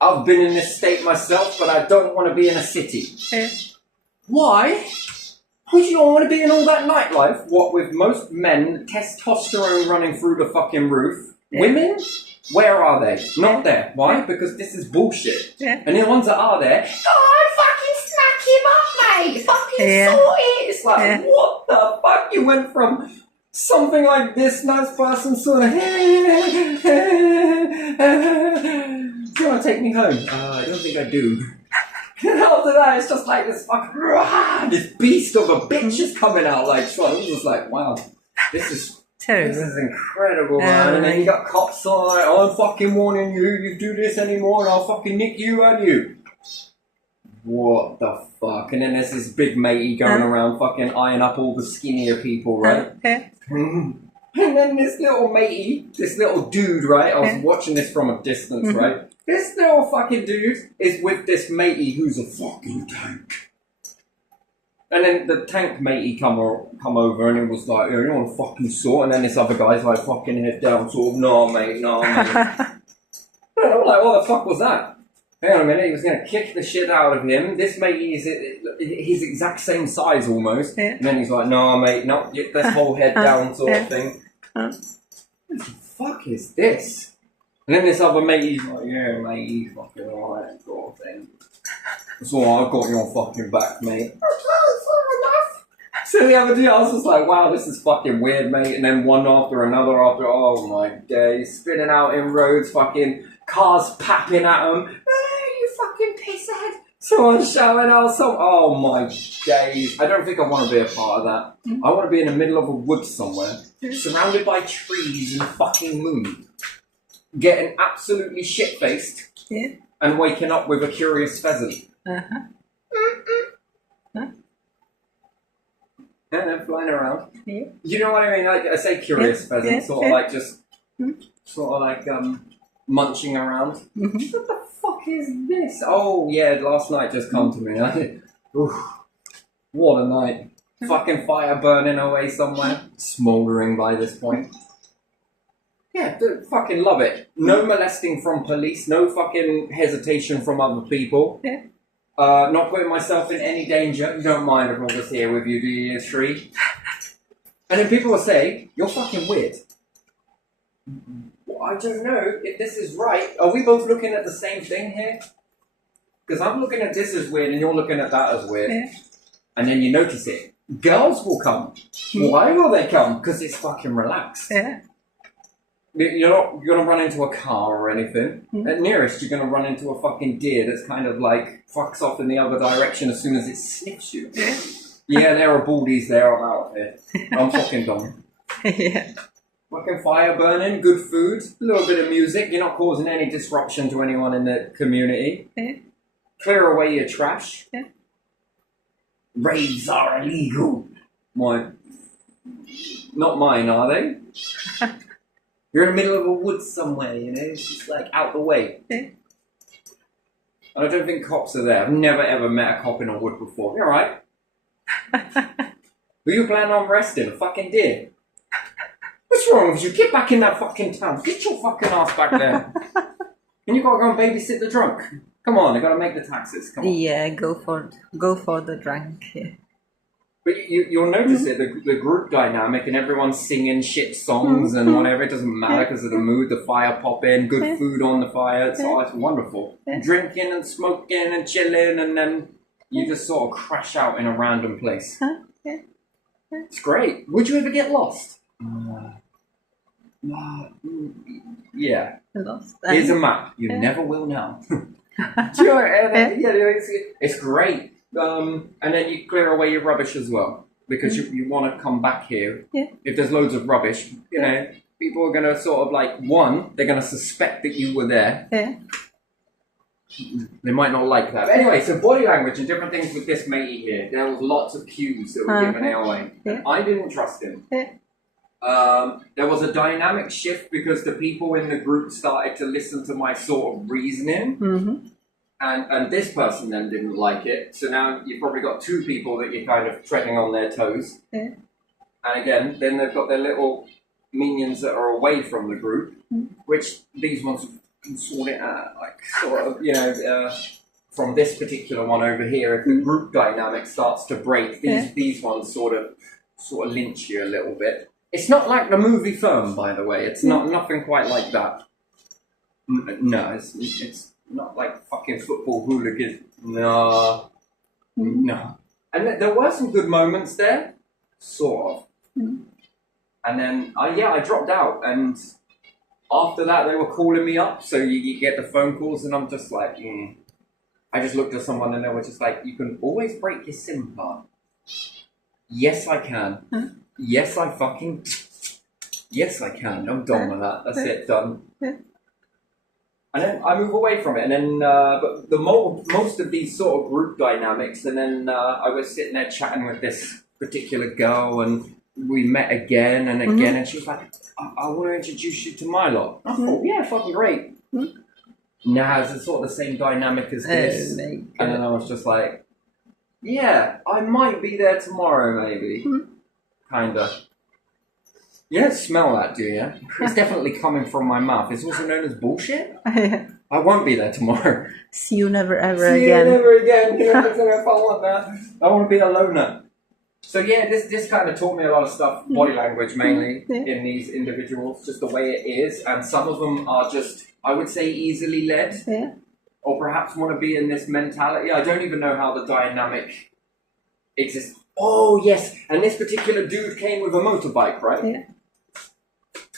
I've been in this state myself, but I don't want to be in a city. Why? Because you don't want to be in all that nightlife. What with most men, testosterone running through the fucking roof. Women? Where are they? Not there. Why? Because this is bullshit. And the ones that are there, God, fucking smack him up, mate. Fucking sort it. It's like, what the fuck? You went from something like this nice person sort of, do you want to take me home? I don't think I do. And after that, it's just like this fucking, this beast of a bitch is coming out. Like, so I was just like, wow, this is incredible, man. And then you got cops like, I'm fucking warning you, you do this anymore and I'll fucking nick you and you. What the fuck? And then there's this big matey going around fucking eyeing up all the skinnier people, right? And then this little matey, this little dude, right? I was watching this from a distance, right? This little fucking dude is with this matey who's a fucking tank. And then the tank matey come over and it was like, you want to fucking sort? And then this other guy's like fucking head down, sort of, no mate. And I'm like, what the fuck was that? Hang on a minute, he was going to kick the shit out of him. This matey is his exact same size almost. And then he's like, no mate, no, let's hold head down sort of thing. What the fuck is this? And then this other matey's like, yeah matey, fucking alright, sort of thing. It's alright, I've got your fucking back, mate. So the other day, I was just like, wow, this is fucking weird, mate. And then one after another after, oh my days. Spinning out in roads, fucking cars papping at them. Hey, you fucking pisshead. Someone shouting out some, oh my days. I don't think I want to be a part of that. I want to be in the middle of a wood somewhere, surrounded by trees and fucking moon. Getting absolutely shit-faced and waking up with a curious pheasant. And then flying around. You know what I mean? Like I say curious pheasant, sort of like just sort of like munching around. What the fuck is this? Oh yeah, last night just come to me. Oof, what a night. Fucking fire burning away somewhere. Smouldering by this point. Yeah, fucking love it. No molesting from police, no fucking hesitation from other people. Not putting myself in any danger. You don't mind if I'm just here with you, do you, Shree? And then people will say, you're fucking weird. Well, I don't know if this is right. Are we both looking at the same thing here? Because I'm looking at this as weird and you're looking at that as weird. And then you notice it. Girls will come. Why will they come? Because it's fucking relaxed. You're not going to run into a car or anything. At nearest, you're going to run into a fucking deer that's kind of like fucks off in the other direction as soon as it sniffs you. Yeah, there are baldies there. I'm out of here. I'm fucking done. Fucking fire burning, good food, a little bit of music. You're not causing any disruption to anyone in the community. Clear away your trash. Raves are illegal. Mine. Not mine, are they? You're in the middle of a wood somewhere, you know, it's just like out the way. And I don't think cops are there. I've never ever met a cop in a wood before. You alright? Were you planning on arresting a fucking deer? What's wrong with you? Get back in that fucking town. Get your fucking ass back there. And you gotta go and babysit the drunk. Come on, they gotta make the taxes. Come on. Yeah, go for the drunk. But you'll notice it, the group dynamic and everyone's singing shit songs and whatever, it doesn't matter because of the mood, the fire popping, good food on the fire, it's wonderful. Drinking and smoking and chilling and then you just sort of crash out in a random place. It's great. Would you ever get lost? Yeah. Lost. Here's a map. You never will now. Do you know, it's great. And then you clear away your rubbish as well, because you want to come back here. Yeah. If there's loads of rubbish, you know, people are going to sort of like, one, they're going to suspect that you were there. Yeah. They might not like that. But anyway, so body language and different things with this matey here. There was lots of cues that were given away. Yeah. I didn't trust him. Yeah. There was a dynamic shift because the people in the group started to listen to my sort of reasoning. Mm-hmm. And this person then didn't like it. So now you've probably got two people that you're kind of treading on their toes. Yeah. And again, then they've got their little minions that are away from the group, which these ones can sort it out. Like, sort of, you know, from this particular one over here, if the group dynamic starts to break, these ones sort of lynch you a little bit. It's not like the movie Firm, by the way. It's nothing quite like that. No, it's not like fucking football hooligans. No. No. And there were some good moments there. Sort of. And then, I dropped out. And after that, they were calling me up. So you get the phone calls and I'm just like, I just looked at someone and they were just like, you can always break your SIM card. Yes, I can. Yes, I fucking... Yes, I can. I'm done with that. That's it. Done. And then I move away from it. And then, but most of these sort of group dynamics, and then I was sitting there chatting with this particular girl, and we met again and again, and she was like, I want to introduce you to my lot. I thought, yeah, fucking great. Nah, it's sort of the same dynamic as this. And then I was just like, yeah, I might be there tomorrow, maybe. Kinda. You don't smell that, do you? It's definitely coming from my mouth. It's also known as bullshit. I won't be there tomorrow. See you never ever See again. you never again. You know, if I want that, I want to be a loner. So yeah, this kind of taught me a lot of stuff, body language mainly, in these individuals, just the way it is. And some of them are just, I would say, easily led. Yeah. Or perhaps want to be in this mentality. I don't even know how the dynamic exists. Oh, yes. And this particular dude came with a motorbike, right? Yeah.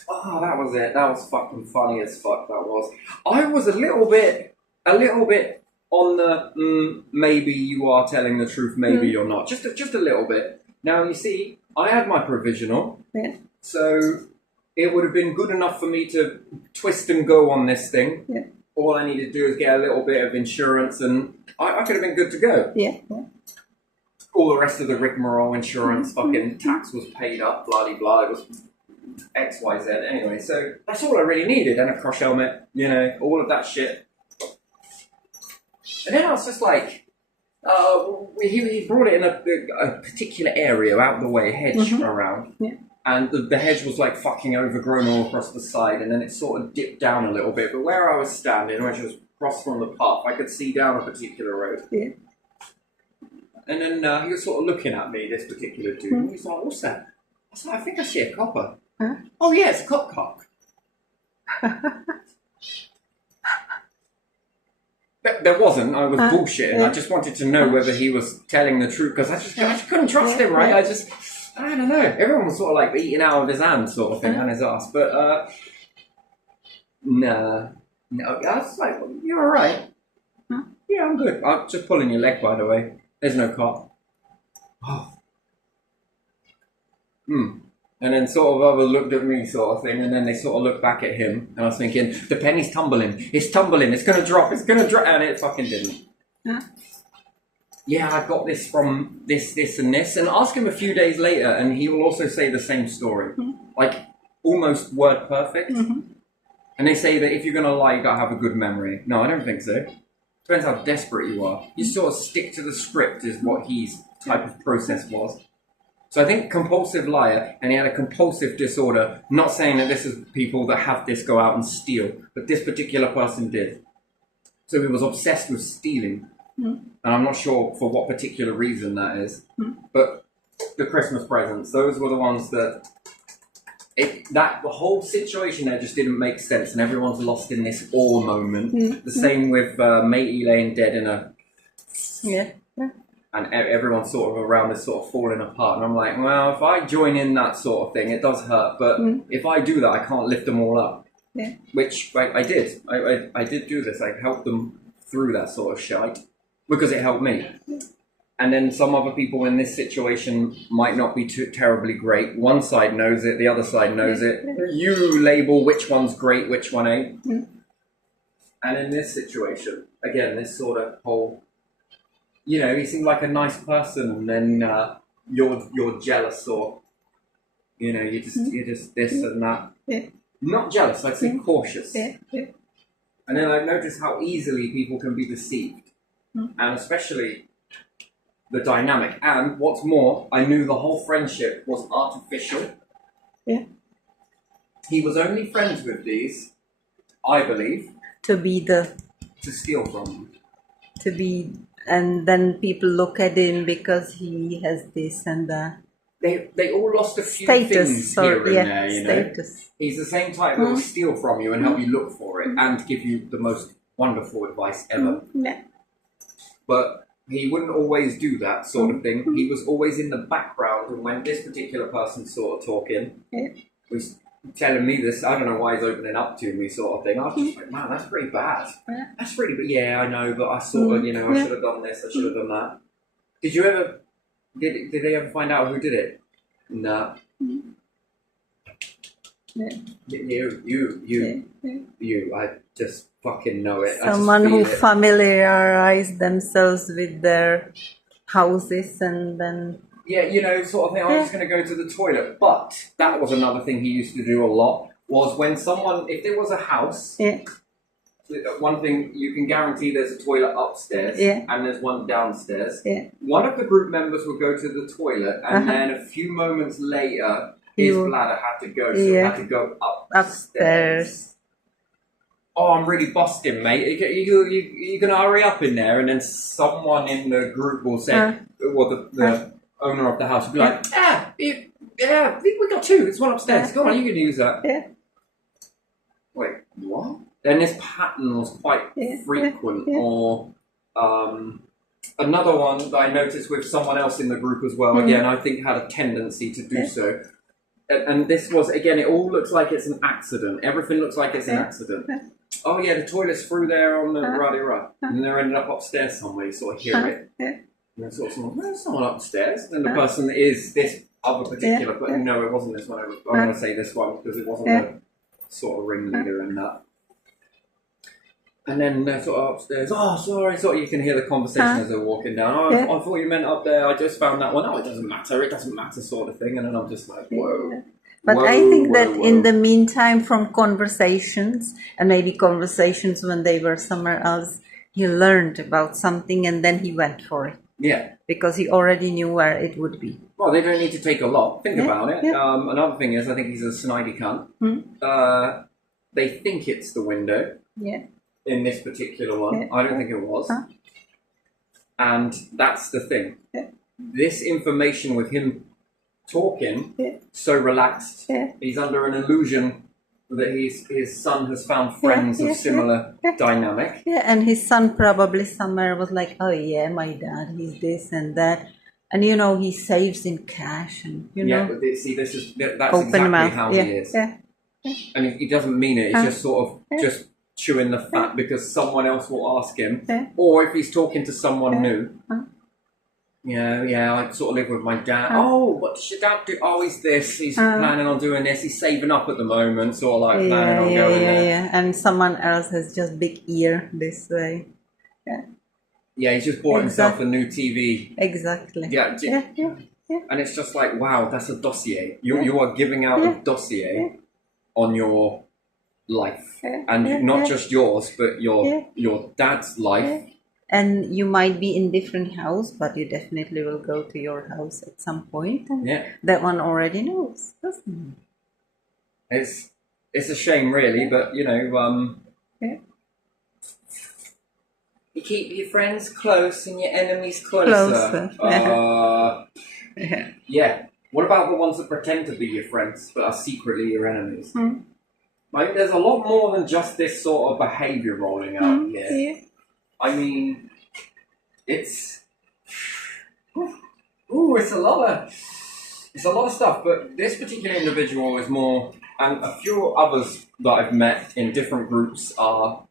Oh, that was it. That was fucking funny as fuck, that was. I was a little bit on the, maybe you are telling the truth, maybe you're not. Just a little bit. Now, you see, I had my provisional. Yeah. So it would have been good enough for me to twist and go on this thing. Yeah. All I needed to do is get a little bit of insurance and I could have been good to go. Yeah. All the rest of the rigmarole, insurance, fucking tax was paid up, blah-de-blah. It was X, Y, Z. Anyway, so that's all I really needed. And a crush helmet, you know, all of that shit. And then I was just like, he brought it in a particular area out the way, hedge around. Yeah. And the hedge was like fucking overgrown all across the side, and then it sort of dipped down a little bit. But where I was standing, which was across from the path, I could see down a particular road. Yeah. And then he was sort of looking at me, this particular dude. And he was like, what's that? I said, I think I see a copper. Huh? Oh yeah, it's a cop car. There wasn't. I was bullshitting. Yeah. I just wanted to know whether he was telling the truth, because I just couldn't trust him, right? I don't know. Everyone was sort of like eating out of his hand, sort of thing, on his ass. But no. I was like, well, you're all right. Yeah, I'm good. I'm just pulling your leg, by the way. There's no cop. Oh. And then sort of others looked at me, sort of thing, and then they sort of looked back at him, and I was thinking, the penny's tumbling. It's tumbling. It's gonna drop. It's gonna drop, and it fucking didn't. Yeah, I got this from this, and this, and ask him a few days later, and he will also say the same story, like almost word perfect. And they say that if you're gonna lie, you gotta have a good memory. No, I don't think so. Depends how desperate you are. You sort of stick to the script, is what his type of process was. So I think compulsive liar, and he had a compulsive disorder. Not saying that this is people that have this go out and steal, but this particular person did. So he was obsessed with stealing. And I'm not sure for what particular reason that is. But the Christmas presents, those were the ones that... the whole situation there just didn't make sense, and everyone's lost in this awe moment. The same with matey laying dead in a... Yeah. and everyone's sort of around is sort of falling apart. And I'm like, well, if I join in that sort of thing, it does hurt. But if I do that, I can't lift them all up. Yeah. Which I did. I did do this. I helped them through that sort of shite because it helped me. And then some other people in this situation might not be too terribly great. One side knows it, the other side knows it. You label which one's great, which one ain't. And in this situation, again, this sort of whole, you know, he seemed like a nice person, and then you're jealous, or you know, you're just this and that. Yeah. Not jealous, I'd say cautious. Yeah. Yeah. And then I've noticed how easily people can be deceived, and especially the dynamic. And what's more, I knew the whole friendship was artificial. Yeah. He was only friends with these, I believe, to steal from them. And then people look at him because he has this and that. They all lost a few Status, things or, here and there, you know. status. He's the same type that will steal from you and help you look for it and give you the most wonderful advice ever. Yeah. But he wouldn't always do that sort of thing. He was always in the background, and when this particular person sort of talking, was telling me this, I don't know why he's opening up to me sort of thing. I was just like, man, that's pretty bad. That's pretty bad. Yeah, I know, but I sort of, you know, I should have done this, I should have done that. Did you ever, did they ever find out who did it? No. You, I just fucking know it. Someone who familiarized themselves with their houses and then... Yeah, you know, sort of thing, I'm just going to go to the toilet. But that was another thing he used to do a lot, was when someone, if there was a house, one thing you can guarantee there's a toilet upstairs and there's one downstairs. One of the group members would go to the toilet, and then a few moments later, his bladder had to go, so he had to go upstairs. Oh, I'm really busting, mate. You're going to hurry up in there, and then someone in the group will say, well, the owner of the house will be like, we got two. It's one upstairs. Go on, you can use that. Wait, what? Then this pattern was quite frequent. Or another one that I noticed with someone else in the group as well, again, I think had a tendency to do so. And this was, again, it all looks like it's an accident. Everything looks like it's an accident. Oh, yeah, the toilet's through there on the right. And they're ended up upstairs somewhere. You sort of hear it. And then sort of someone, there's someone upstairs. And the person is this other particular, but no, it wasn't this one. I'm going to say this one because it wasn't the sort of ringleader and that. And then they're sort of upstairs. Oh, sorry. Sort of you can hear the conversation as they're walking down. Oh, I thought you meant up there. I just found that one. Oh, it doesn't matter. It doesn't matter, sort of thing. And then I'm just like, whoa. But I think that in the meantime, from conversations, and maybe conversations when they were somewhere else, he learned about something and then he went for it. Yeah. Because he already knew where it would be. Well, they don't need to take a lot. Think about it. Another thing is, I think he's a snidey cunt. They think it's the window. In this particular one. I don't think it was. And that's the thing. This information with him talking, so relaxed, he's under an illusion that his son has found friends of similar dynamic. And his son probably somewhere was like, oh yeah, my dad, he's this and that. And you know, he saves in cash and, you know. But see, that's exactly how he is. And he doesn't mean it, it's just sort of just chewing the fat because someone else will ask him, or if he's talking to someone new. I sort of live with my dad. Oh, what does your dad do? Oh, he's this. He's planning on doing this. He's saving up at the moment, sort of like planning on going there. And someone else has just big ear this way. Yeah, he's just bought himself a new TV. Exactly. And it's just like, wow, that's a dossier. You are giving out a dossier on your life, and not just yours, but your dad's life. And you might be in different house, but you definitely will go to your house at some point. And that one already knows, doesn't it? It's a shame, really, but you know, you keep your friends close and your enemies closer. What about the ones that pretend to be your friends but are secretly your enemies? Like, there's a lot more than just this sort of behaviour rolling out here. I mean, it's Ooh, it's a lot of stuff. But this particular individual is more, and a few others that I've met in different groups are.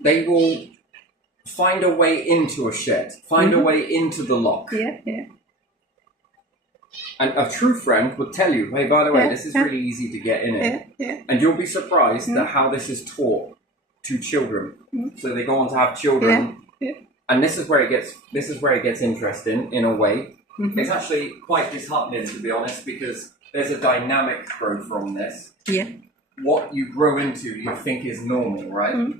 They will find a way into a shed, find a way into the lock. Yeah, yeah. And a true friend would tell you, hey, by the way, this is really easy to get in it. Yeah. And you'll be surprised at how this is taught to children. So they go on to have children. Yeah. And this is where it gets interesting in a way. It's actually quite disheartening, to be honest, because there's a dynamic growth from this. Yeah. What you grow into, you think is normal, right?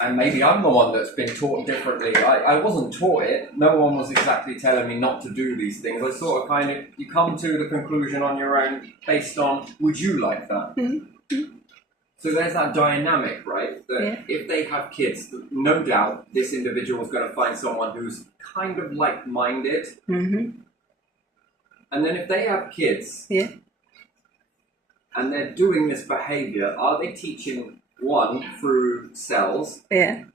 And maybe I'm the one that's been taught differently. I wasn't taught it. No one was exactly telling me not to do these things. I sort of kind of, you come to the conclusion on your own based on, would you like that? So there's that dynamic, right? That if they have kids, no doubt this individual is going to find someone who's kind of like-minded. And then if they have kids and they're doing this behavior, are they teaching one through cells and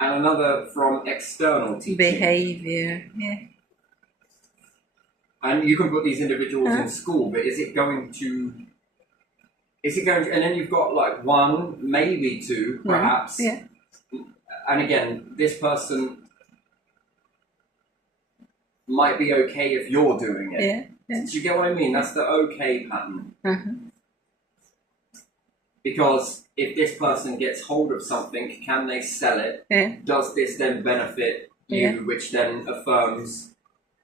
another from external teaching? Behavior, And you can put these individuals in school, but is it going to, and then you've got like one, maybe two, perhaps. And again, this person might be okay if you're doing it. Do you get what I mean? That's the okay pattern. Because if this person gets hold of something, can they sell it? Does this then benefit you, which then affirms,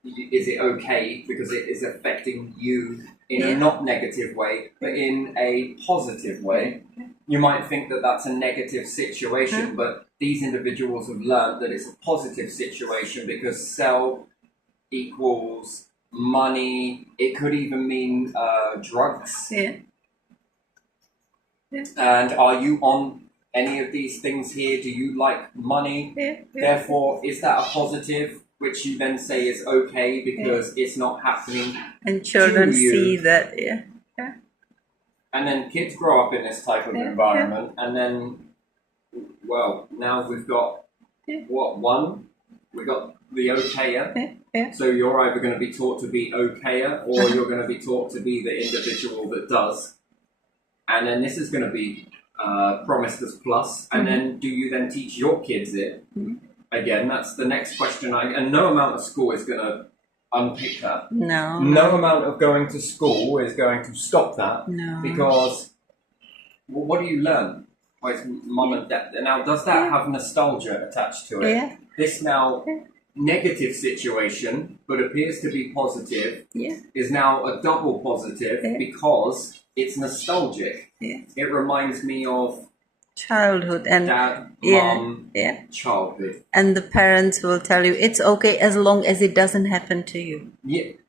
is it okay because it is affecting you in a not negative way, but in a positive way? You might think that that's a negative situation, but these individuals have learned that it's a positive situation because sell equals money. It could even mean drugs. And are you on any of these things here? Do you like money? Therefore, is that a positive, which you then say is okay because it's not happening? And children to you? see that, And then kids grow up in this type of environment, and then, well, now we've got, we've got the okayer. So you're either going to be taught to be okayer, or you're going to be taught to be the individual that does. And then this is going to be promised as plus. And then do you then teach your kids it? Again, that's the next question. And no amount of school is going to unpick that. No amount of going to school is going to stop that. Because what do you learn? Well, it's mum and dad. Now, does that have nostalgia attached to it? This now negative situation, but appears to be positive, is now a double positive because it's nostalgic. It reminds me of childhood and dad, mum, childhood. And the parents will tell you it's okay as long as it doesn't happen to you.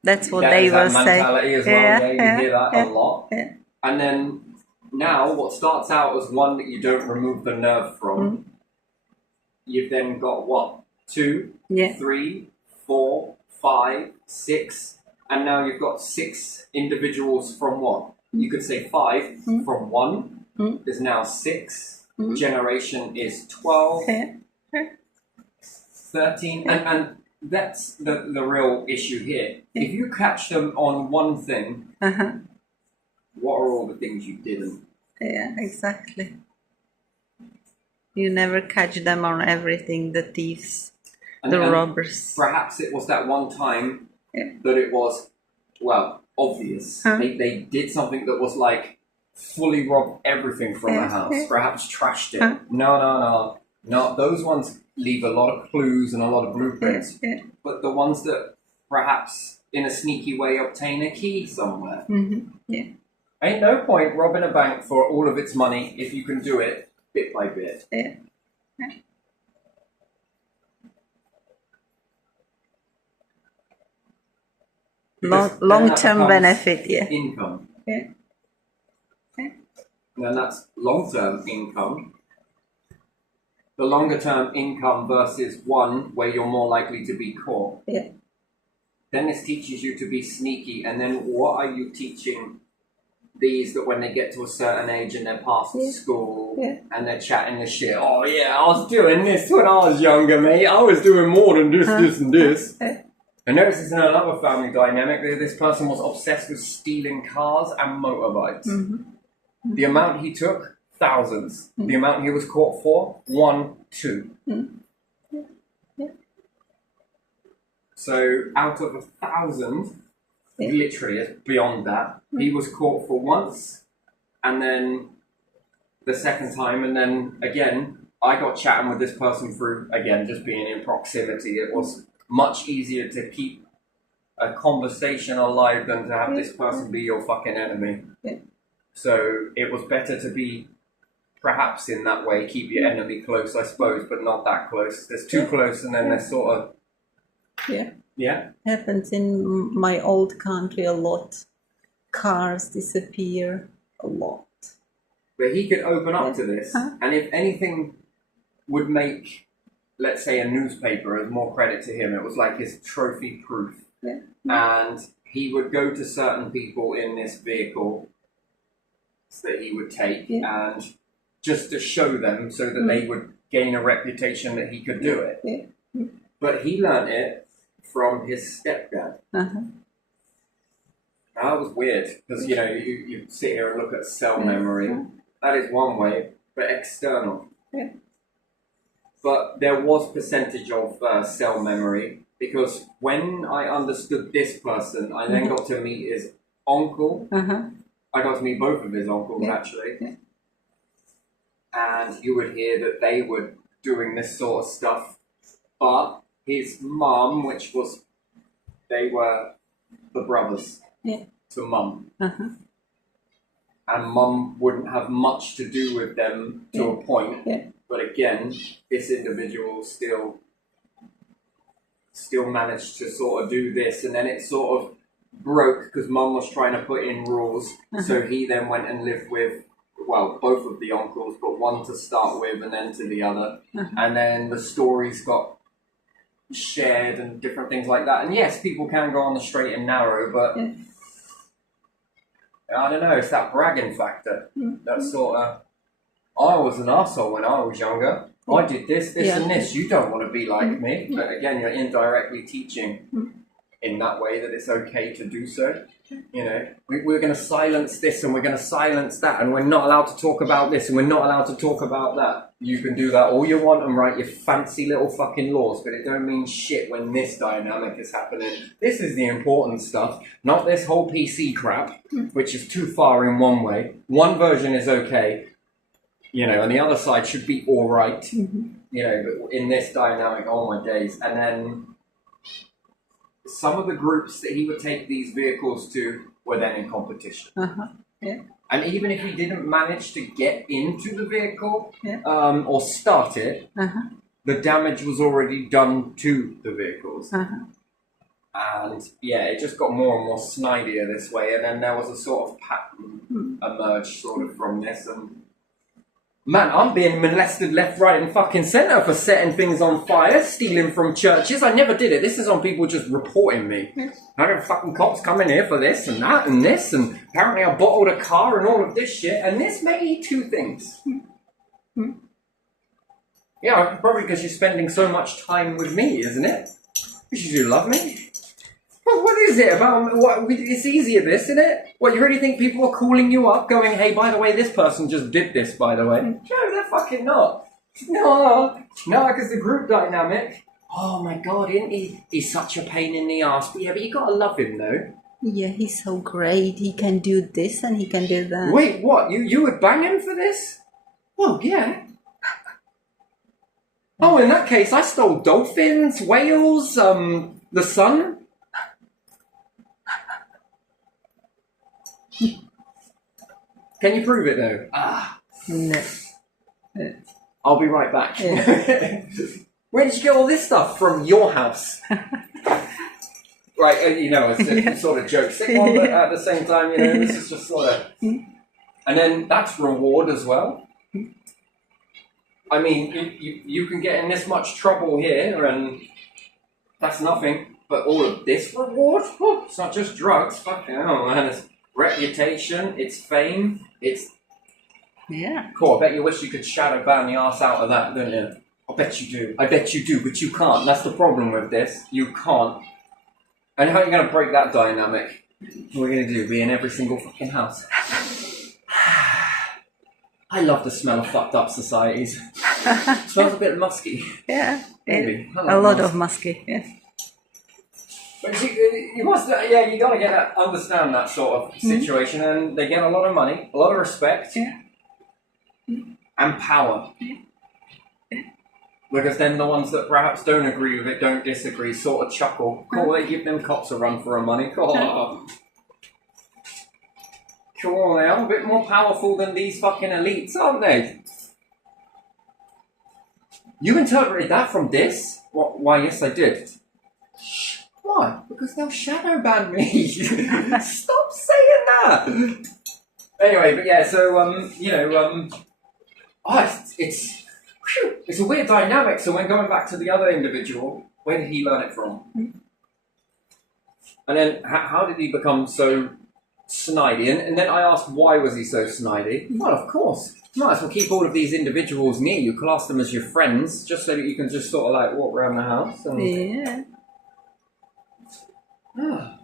That's what they will say. Mentality as well. You hear that a lot. And then now, what starts out as one that you don't remove the nerve from, you've then got what? 2, 3, 4, 5, 6, and now you've got 6 individuals from what? You could say 5 from 1. There's now 6. Generation is 12, 13, and that's the real issue here. If you catch them on one thing, what are all the things you didn't? Exactly. You never catch them on everything, the thieves, the robbers. Perhaps it was that one time that it was, well, obvious. They did something that was like fully robbed everything from the house, perhaps trashed it. No. Those ones leave a lot of clues and a lot of blueprints. But the ones that perhaps in a sneaky way obtain a key somewhere. Ain't no point robbing a bank for all of its money if you can do it bit by bit. Long-term benefit, income. Then that's long-term income. The longer-term income versus one where you're more likely to be caught. Then this teaches you to be sneaky. And then what are you teaching these that when they get to a certain age and they're past school Yeah. and they're chatting the shit. Oh yeah, I was doing this when I was younger, mate. I was doing more than this, this, and this. I noticed this in another family dynamic. This person was obsessed with stealing cars and motorbikes. Mm-hmm. The amount he took, thousands. The amount he was caught for, 1, 2. Yeah. So out of 1,000, literally, it's beyond that. He was caught for once, and then the second time, and then again, I got chatting with this person through, again, just being in proximity. It was much easier to keep a conversation alive than to have this person be your fucking enemy. Yeah. So it was better to be, perhaps in that way, keep your enemy close, I suppose, but not that close. There's too close, and then there's sort of... Yeah? Happens in my old country a lot. Cars disappear a lot. But he could open up to this, and if anything would make, let's say, a newspaper as more credit to him, it was like his trophy proof. Yeah. And he would go to certain people in this vehicle that he would take, and just to show them so that they would gain a reputation that he could do it. Yeah. But he learned it from his stepdad. That was weird, because, you know, you sit here and look at cell memory. That is one way, but external. Yeah. But there was percentage of cell memory, because when I understood this person, I then got to meet his uncle. I got to meet both of his uncles, actually. Yeah. And you would hear that they were doing this sort of stuff. But his mum, they were the brothers to mum. And mum wouldn't have much to do with them to a point. But again, this individual still managed to sort of do this, and then it sort of broke because mum was trying to put in rules. So he then went and lived with, well, both of the uncles, but one to start with and then to the other. And then the stories got shared and different things like that. And yes, people can go on the straight and narrow, but I don't know, it's that bragging factor. That sort of, I was an arsehole when I was younger. I did this, and this. You don't want to be like me. But again, you're indirectly teaching in that way that it's okay to do so. You know, we're going to silence this and we're going to silence that, and we're not allowed to talk about this and we're not allowed to talk about that. You can do that all you want and write your fancy little fucking laws, but it don't mean shit when this dynamic is happening. This is the important stuff, not this whole PC crap, which is too far in one way. One version is okay, you know, and the other side should be all right, you know, but in this dynamic, oh my days. And then some of the groups that he would take these vehicles to were then in competition. And even if he didn't manage to get into the vehicle or start it, the damage was already done to the vehicles. And yeah, it just got more and more snidier this way. And then there was a sort of pattern emerged sort of from this. And man, I'm being molested left, right, and fucking centre for setting things on fire, stealing from churches. I never did it. This is on people just reporting me. I got fucking cops coming here for this and that and this, and apparently I bottled a car and all of this shit, and this may be two things. Yeah, probably because you're spending so much time with me, isn't it? Because you do love me. Well, what is it about? What, it's easier this, isn't it? What, you really think people are calling you up going, hey, by the way, this person just did this, by the way? No, they're fucking not. No, because the group dynamic. Oh my God, isn't he? He's such a pain in the ass. But yeah, but you gotta love him though. Yeah, he's so great. He can do this and he can do that. Wait, what? You would bang him for this? Well, yeah. Oh, in that case, I stole dolphins, whales, the sun. Can you prove it though? No. I'll be right back. Yeah. Where did you get all this stuff from? Your house? Right, you know, it's a sort of joke sick one, but at the same time, you know, this is just sort of... And then that's reward as well. I mean, you can get in this much trouble here, and that's nothing. But all of this reward? Oh, it's not just drugs. Fucking hell, man. reputation, it's fame, it's... Yeah. Cool, I bet you wish you could shadow ban the arse out of that, don't you? I bet you do. I bet you do, but you can't. That's the problem with this. You can't. And how are you going to break that dynamic? What are we going to do? Be in every single fucking house? I love the smell of fucked up societies. Smells a bit musky. Yeah. Maybe. A lot of musky. Yeah. But you must, yeah, you got to understand that sort of situation, and they get a lot of money, a lot of respect, and power. Because then the ones that perhaps don't agree with it, don't disagree, sort of chuckle. Cool, they give them cops a run for their money. Cool. Cool, they are a bit more powerful than these fucking elites, aren't they? You interpreted that from this? Why, yes, I did. Why? Because they'll shadow ban me. Stop saying that. Anyway, but yeah, so it's a weird dynamic. So when going back to the other individual, where did he learn it from? And then how did he become so snidey? And then I asked, why was he so snidey? Well, of course. You might as well keep all of these individuals near you, class them as your friends, just so that you can just sort of like walk around the house. And... Yeah.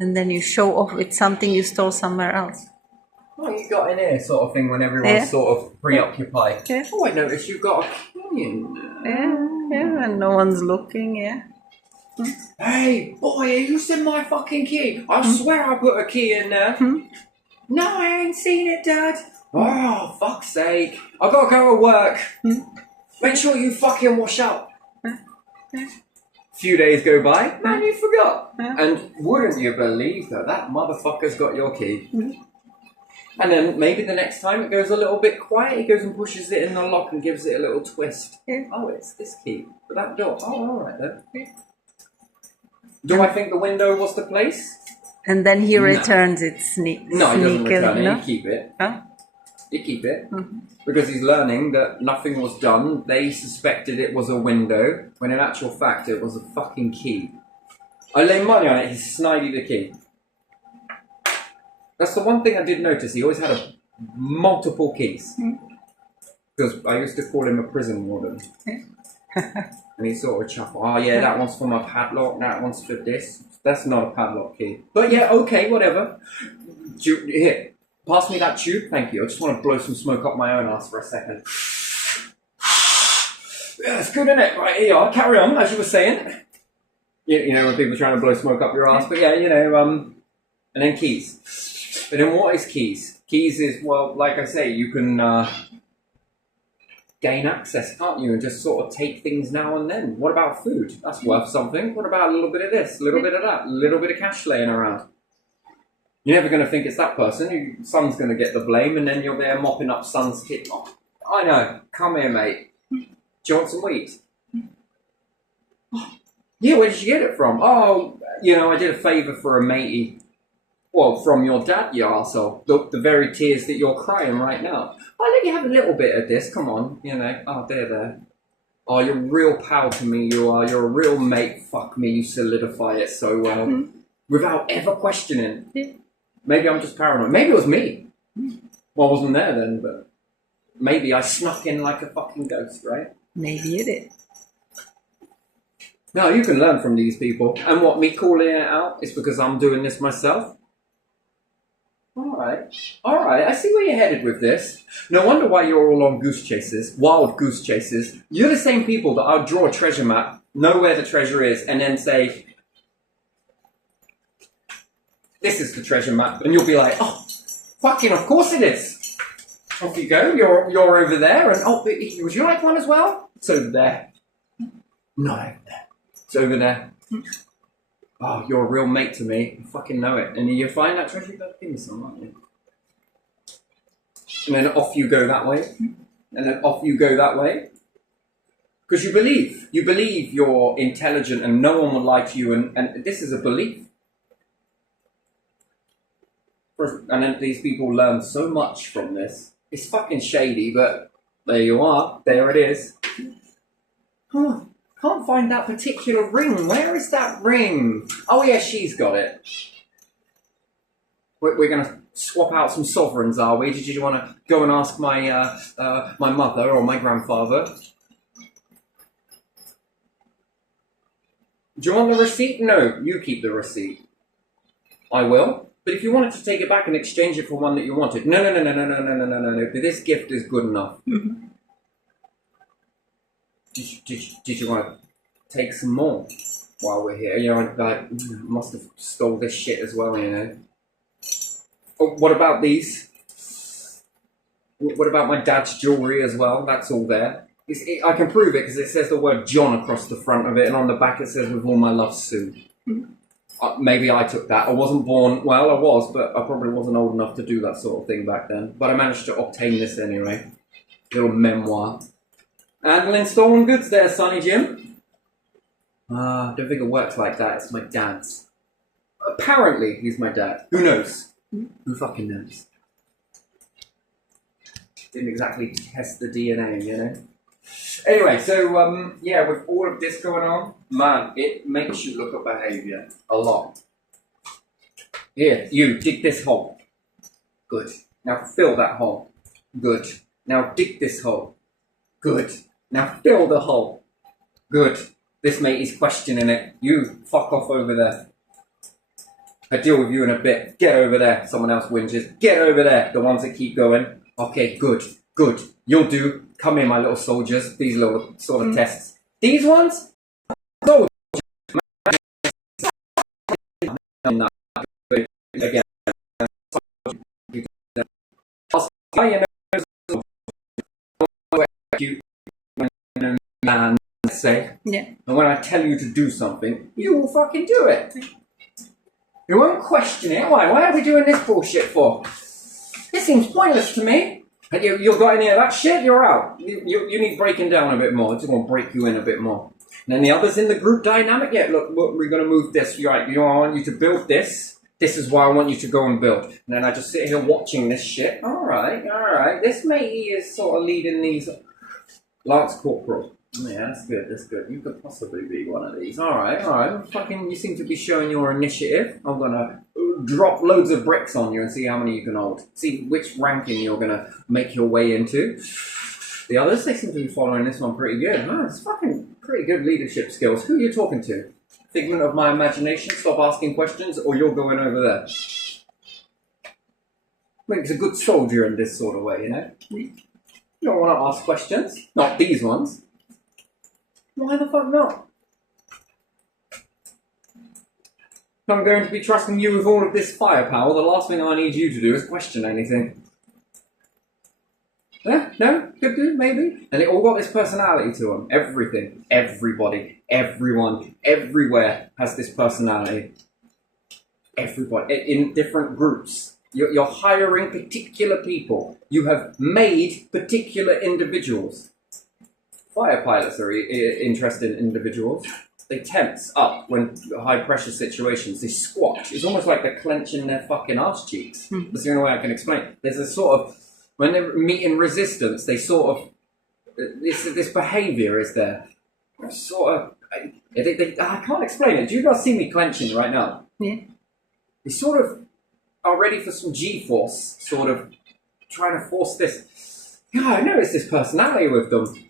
And then you show off with something you stole somewhere else. What you got in here, sort of thing, when everyone's sort of preoccupied. Yeah. Oh, I noticed you've got a key in there. Yeah, and no one's looking, yeah. Hey, boy, you seen my fucking key? I swear I put a key in there. No, I ain't seen it, Dad. Oh, fuck's sake. I gotta go to work. Make sure you fucking wash up. Few days go by, man, you forgot. And wouldn't you believe that motherfucker's got your key? And then maybe the next time it goes a little bit quiet, he goes and pushes it in the lock and gives it a little twist. Oh, it's this key for that door. Oh, all right then. Do I think the window was the place? And then he returns it sneakily. No, he doesn't return it. He keep it. Huh? He keep it. Because he's learning that nothing was done. They suspected it was a window, when in actual fact it was a fucking key. I lay money on it, he snidey the key. That's the one thing I did notice. He always had multiple keys. Because I used to call him a prison warden. And he sort of chuckled. Oh yeah, that one's for my padlock, that one's for this. That's not a padlock key. But yeah, okay, whatever. Here, pass me that tube. Thank you. I just want to blow some smoke up my own ass for a second. Yeah, it's good, isn't it? Right, here you are. Carry on, as you were saying. You know, when people are trying to blow smoke up your ass. But yeah, you know, and then keys. But then what is keys? Keys is, well, like I say, you can gain access, can't you? And just sort of take things now and then. What about food? That's worth something. What about a little bit of this, a little bit of that, a little bit of cash laying around? You're never going to think it's that person. Son's going to get the blame, and then you're there mopping up son's kit. Oh, I know. Come here, mate. Do you want some wheat? Yeah, where did you get it from? Oh, you know, I did a favour for a matey. Well, from your dad, you arsehole. The very tears that you're crying right now. I'll let you have a little bit of this. Come on, you know. Oh, there. Oh, you're a real pal to me, you are. You're a real mate. Fuck me, you solidify it so well. Without ever questioning. Maybe I'm just paranoid. Maybe it was me. Well, I wasn't there then, but maybe I snuck in like a fucking ghost, right? Maybe you did. No, you can learn from these people. And what, me calling it out is because I'm doing this myself? Alright, I see where you're headed with this. No wonder why you're all on goose chases, wild goose chases. You're the same people that I'll draw a treasure map, know where the treasure is, and then say, this is the treasure map, and you'll be like, oh, fucking of course it is. Off you go, you're over there, and oh, would you like one as well? It's over there. Not over there. It's over there. Oh, you're a real mate to me. You fucking know it. And you find that treasure, you better give me some, aren't you? And then off you go that way. And then off you go that way. Because you believe. You believe you're intelligent and no one will lie to you. And this is a belief. And then these people learn so much from this. It's fucking shady, but there you are. There it is. Huh. Can't find that particular ring. Where is that ring? Oh yeah, she's got it. We're going to swap out some sovereigns, are we? Did you want to go and ask my my mother or my grandfather? Do you want the receipt? No, you keep the receipt. I will. But if you wanted to take it back and exchange it for one that you wanted, no. This gift is good enough. Mm-hmm. Did you want to take some more while we're here? You know, I must have stole this shit as well, you know. Oh, what about these? What about my dad's jewellery as well? That's all there. I can prove it because it says the word John across the front of it, and on the back it says with all my love, Sue. Maybe I took that. I wasn't born, well, I was, but I probably wasn't old enough to do that sort of thing back then. But I managed to obtain this anyway. Little memoir. Handling stolen goods there, Sonny Jim. I don't think it works like that. It's my dad's. Apparently, he's my dad. Who knows? Who fucking knows? Didn't exactly test the DNA, you know? Anyway, so, yeah, with all of this going on, man, it makes you look at behaviour a lot. Here, you, dig this hole. Good. Now fill that hole. Good. Now dig this hole. Good. Now fill the hole. Good. This mate is questioning it. You, fuck off over there. I deal with you in a bit. Get over there. Someone else whinges. Get over there. The ones that keep going. Okay, good. Good. You'll do. Come here, my little soldiers. These little sort of tests. These ones? Soldiers. Again. Man, say. Yeah. And when I tell you to do something, you will fucking do it. You won't question it. Why? Why are we doing this bullshit for? This seems pointless to me. And you've got any of that shit, you're out. You need breaking down a bit more. I just want to break you in a bit more. And then the others in the group dynamic, yeah, look, we're going to move this. Right, I want you to build this. This is why I want you to go and build. And then I just sit here watching this shit. All right. This matey is sort of leading these. Lance Corporal. Yeah, that's good. You could possibly be one of these. All right. Fucking, you seem to be showing your initiative. I'm gonna drop loads of bricks on you and see how many you can hold. See which ranking you're gonna make your way into. The others, they seem to be following this one pretty good. Oh, it's fucking pretty good leadership skills. Who are you talking to? Figment of my imagination? Stop asking questions, or you're going over there. Makes a good soldier in this sort of way, you know. You don't want to ask questions. Not these ones. Why the fuck not? If I'm going to be trusting you with all of this firepower, the last thing I need you to do is question anything. Yeah? No? Could do? Maybe? And it all got this personality to them. Everything. Everybody. Everyone. Everywhere has this personality. Everybody. In different groups. You're hiring particular people. You have made particular individuals. Fire pilots are interested in individuals. They tense up when high pressure situations. They squat. It's almost like they're clenching their fucking arse cheeks. That's the only way I can explain it. There's a sort of, when they're meeting resistance, they sort of, this behaviour is there. Sort of, I can't explain it. Do you guys see me clenching right now? Yeah. They sort of are ready for some G-force, sort of trying to force this. Yeah, I noticed this personality with them.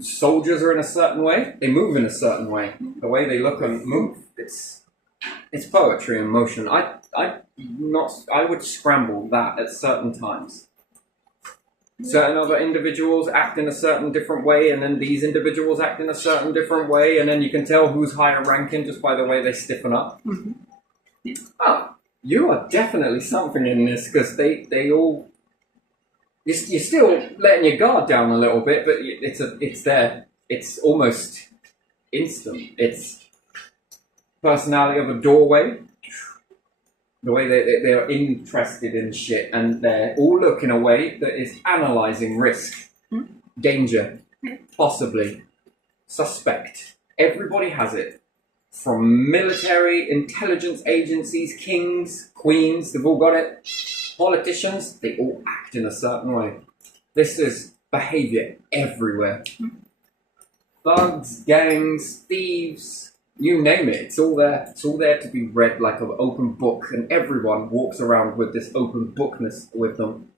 Soldiers are in a certain way. They move in a certain way. The way they look and move, it's poetry in motion. I would scramble that at certain times. Certain other individuals act in a certain different way, and then these individuals act in a certain different way, and then you can tell who's higher ranking just by the way they stiffen up. Oh, you are definitely something in this, because they all. You're still letting your guard down a little bit, but it's there. It's almost instant. It's personality of a doorway. The way they're interested in shit, and they all look in a way that is analysing risk, danger, possibly, suspect. Everybody has it. From military, intelligence agencies, kings, queens, they've all got it. Politicians, they all act in a certain way. This is behaviour everywhere. Thugs, gangs, thieves, You name it, it's all there. It's all there to be read like an open book, and everyone walks around with this open bookness with them.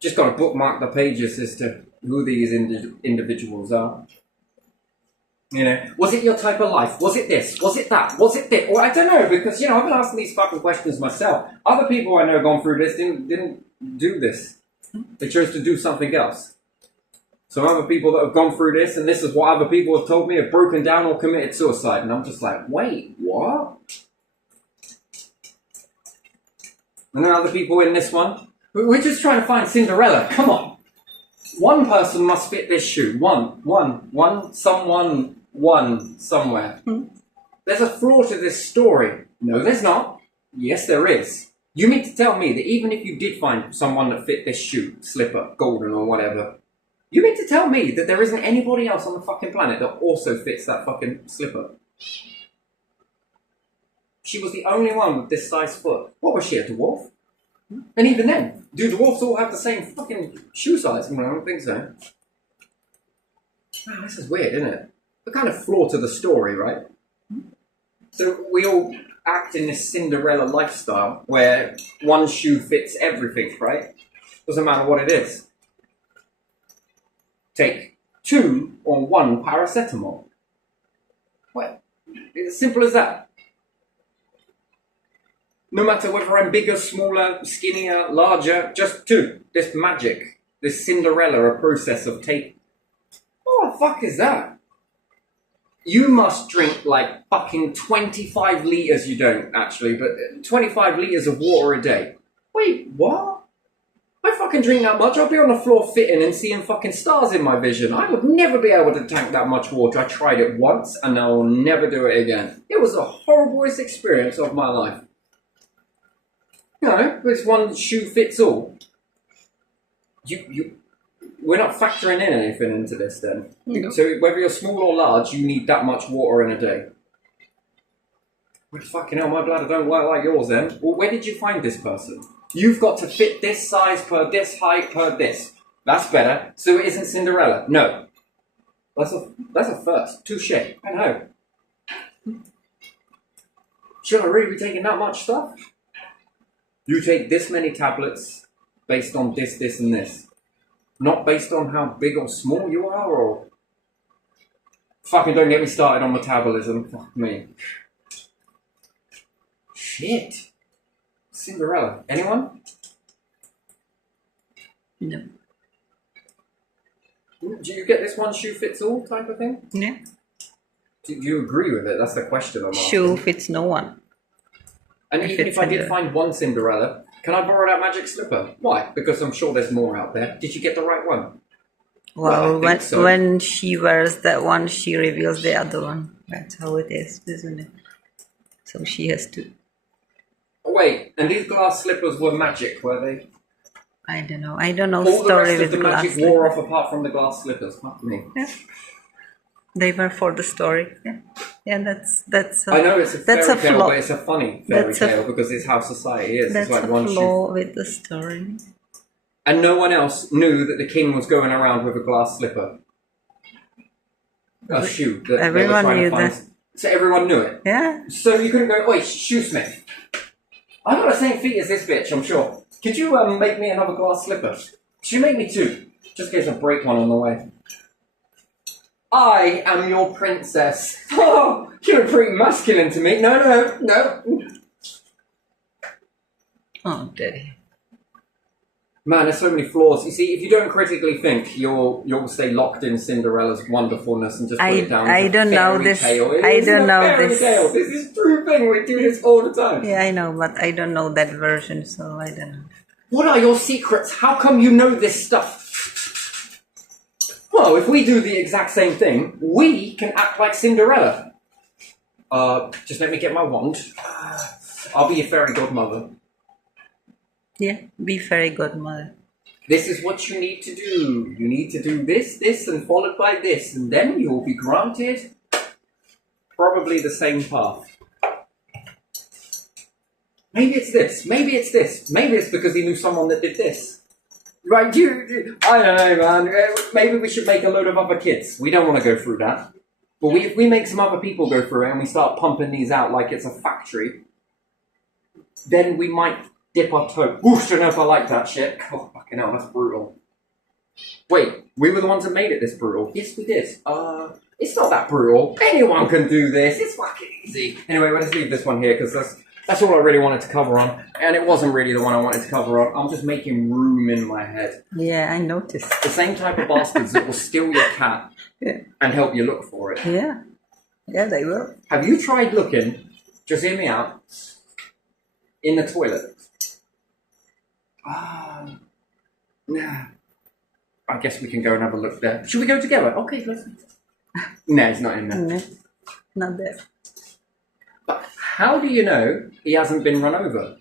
Just got to bookmark the pages as to who these individuals are. You know, was it your type of life? Was it this? Was it that? Was it this? Well, I don't know, because, I've been asking these fucking questions myself. Other people I know gone through this didn't do this. They chose to do something else. Some other people that have gone through this, and this is what other people have told me, have broken down or committed suicide. And I'm just like, wait, what? And then other people in this one, we're just trying to find Cinderella. Come on. One person must fit this shoe. One, somewhere. There's a flaw to this story. No, there's not. Yes, there is. You mean to tell me that even if you did find someone that fit this shoe, slipper, golden or whatever, you mean to tell me that there isn't anybody else on the fucking planet that also fits that fucking slipper? She was the only one with this size foot. What was she, a dwarf? And even then, do dwarfs all have the same fucking shoe size? Well, I don't think so. Wow, this is weird, isn't it? The kind of flaw to the story, right? So we all act in this Cinderella lifestyle where one shoe fits everything, right? Doesn't matter what it is. Take 2 or 1 paracetamol. Well, it's as simple as that. No matter whether I'm bigger, smaller, skinnier, larger, just 2. This magic, this Cinderella, a process of take. What the fuck is that? You must drink like fucking 25 litres, you don't actually, but 25 litres of water a day. Wait, what? I fucking drink that much, I'll be on the floor fitting and seeing fucking stars in my vision. I would never be able to tank that much water. I tried it once and I will never do it again. It was the horriblest experience of my life. This one shoe fits all. We're not factoring in anything into this then. No. So whether you're small or large, you need that much water in a day. Well, fucking hell, my bladder don't work like yours then. Well, where did you find this person? You've got to fit this size per this height per this. That's better. So it isn't Cinderella. No. That's a first. Touche. I know. Should I really be taking that much stuff? You take this many tablets based on this, this, and this. Not based on how big or small you are, or... Fucking don't get me started on metabolism. Fuck me. Shit. Cinderella. Anyone? No. Do you get this one shoe fits all type of thing? Yeah. Do you agree with it? That's the question I'm asking. Shoe fits no one. And even if I did find one Cinderella, can I borrow that magic slipper? Why? Because I'm sure there's more out there. Did you get the right one? Well, when she wears that one, she reveals the other one. That's how it is, isn't it? So she has to... Oh, wait, and these glass slippers were magic, were they? I don't know. I don't know all story the rest with of the glass magic slippers. wore off apart from the glass slippers. Fuck me. Yeah. They were for the story. Yeah, that's. I know it's a fairy tale, flaw. but it's a funny fairy tale because it's how society is. That's it's like a one flaw shoe. with the story. And no one else knew that the king was going around with a glass slipper. A shoe. That everyone they were knew to find. that. So everyone knew it. Yeah. So you couldn't go, oi, shoesmith. I've got the same feet as this bitch, I'm sure. Could you make me another glass slipper? Could you make me 2? Just in case I break one on the way. I am your princess. Oh, you're pretty masculine to me. No. Oh, Daddy. Man, there's so many flaws. You see, if you don't critically think, you'll stay locked in Cinderella's wonderfulness and just put it down. I don't know this. I don't know this. This is true thing. We do this all the time. Yeah, I know, but I don't know that version, so I don't know. What are your secrets? How come you know this stuff? Well, if we do the exact same thing, we can act like Cinderella. Just let me get my wand. I'll be your fairy godmother. Yeah, be fairy godmother. This is what you need to do. You need to do this, and followed by this, and then you will be granted probably the same path. Maybe it's this. Maybe it's this. Maybe it's because he knew someone that did this. Right? I don't know, man. Maybe we should make a load of other kids. We don't want to go through that. But if we make some other people go through it and we start pumping these out like it's a factory, then we might dip our toe. Whoosh, don't know if I like that shit. Oh, fucking hell, that's brutal. Wait, we were the ones that made it this brutal. Yes, we did. It's not that brutal. Anyone can do this. It's fucking easy. Anyway, let's leave this one here because that's all I really wanted to cover on. And it wasn't really the one I wanted to cover on. I'm just making room in my head. Yeah, I noticed. The same type of bastards that will steal your cat and help you look for it. Yeah. Yeah, they will. Have you tried looking, just hear me out, in the toilet? Nah. I guess we can go and have a look there. Should we go together? Okay, let's. No, it's not in there. No, not there. But how do you know he hasn't been run over?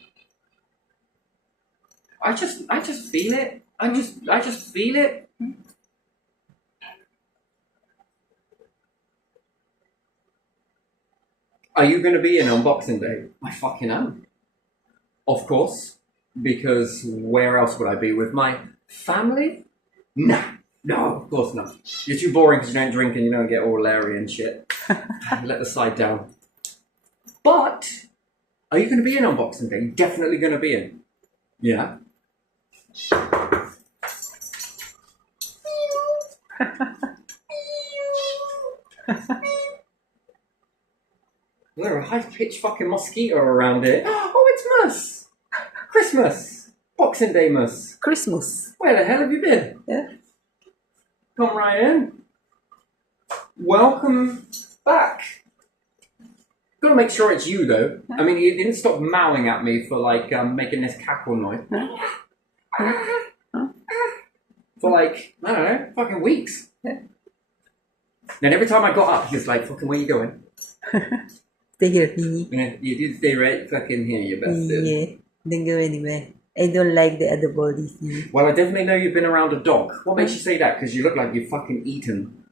I just feel it. I just feel it. Are you going to be in on Boxing Day? I fucking am. Of course, because where else would I be? With my family? Nah. No, of course not. You're too boring because you don't drink and you don't get all Larry and shit. Let the side down. But, are you going to be in on Boxing Day? You're definitely going to be in. Yeah? There's a high-pitched fucking mosquito around here. Oh, it's Mus! Christmas! Boxing Day Mus! Christmas. Where the hell have you been? Yeah. Come right in. Welcome back. Gotta make sure it's you though. I mean, you didn't stop mowing at me for like making this cackle noise. For like, I don't know, fucking weeks. Yeah. Then every time I got up, he was like, fucking, where you going? Stay here, Pini. You did stay right fucking here, you bastard. Yeah, don't go anywhere. I don't like the other bodies. Well, I definitely know you've been around a dog. What makes you say that? Because you look like you've fucking eaten.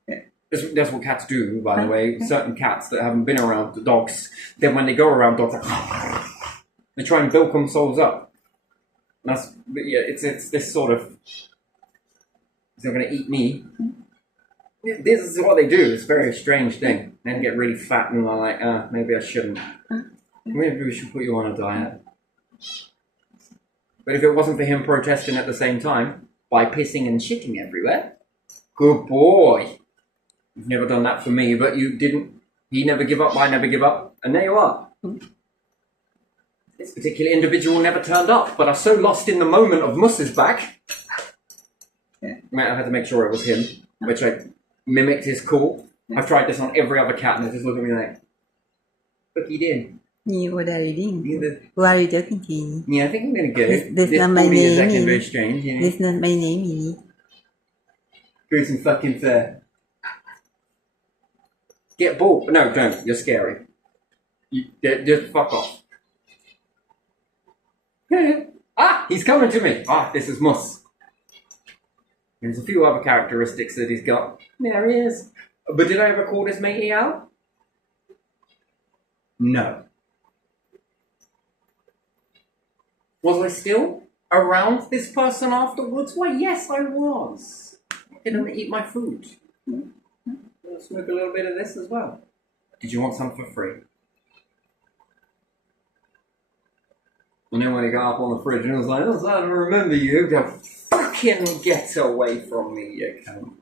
That's what cats do, by the way. Certain cats that haven't been around the dogs, then when they go around dogs, they try and bilk themselves up. And it's this sort of, they're going to eat me. This is what they do. It's a very strange thing. Then get really fat and they're like, maybe I shouldn't. Maybe we should put you on a diet. But if it wasn't for him protesting at the same time, by pissing and shitting everywhere, good boy. You've never done that for me, but you didn't. He never give up, I never give up, and there you are. This particular individual never turned up, but I was so lost in the moment of Mus's back. I had to make sure it was him, which I mimicked his call. I've tried this on every other cat, and they just look at me like, look, he did. Yeah, what are you doing? Who are you talking to? Yeah, I think I'm going to go. This not my body is name. acting very strange, you know. This not my name. Do some fucking fair. Get bought. No, don't. You're scary. Just fuck off. He's coming to me. This is Mus. There's a few other characteristics that he's got. There he is. But did I ever call this matey out? No. Was I still around this person afterwards? Why, yes, I was. I didn't eat my food. I'll smoke a little bit of this as well. Did you want some for free? And then when he got up on the fridge and I was like, I don't remember you. Go fucking get away from me, you cunt.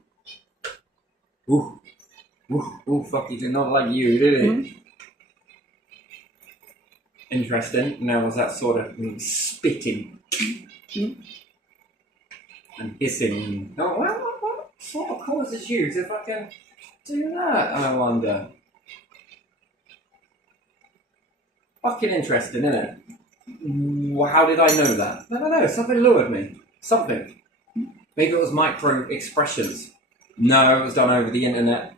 Ooh, fuck, he did not like you, did he? Mm-hmm. Interesting. Now was that sort of spitting and hissing. Oh, what sort of causes you if I can do that? I wonder. Fucking interesting, isn't it? How did I know that? I don't know. Something lured me. Something. Maybe it was micro expressions. No, it was done over the internet.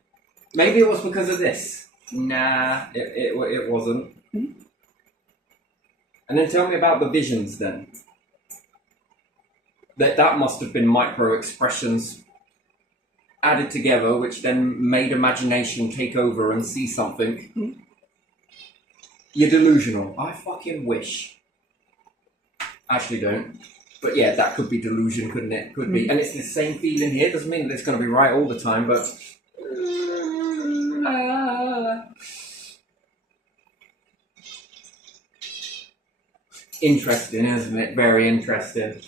Maybe it was because of this. Nah, it wasn't. And then tell me about the visions then. That must have been micro expressions added together, which then made imagination take over and see something. You're delusional. I fucking wish. Actually don't. But yeah, that could be delusion, couldn't it? Could be. And it's the same feeling here. Doesn't mean that it's going to be right all the time, but Interesting, isn't it? Very interesting.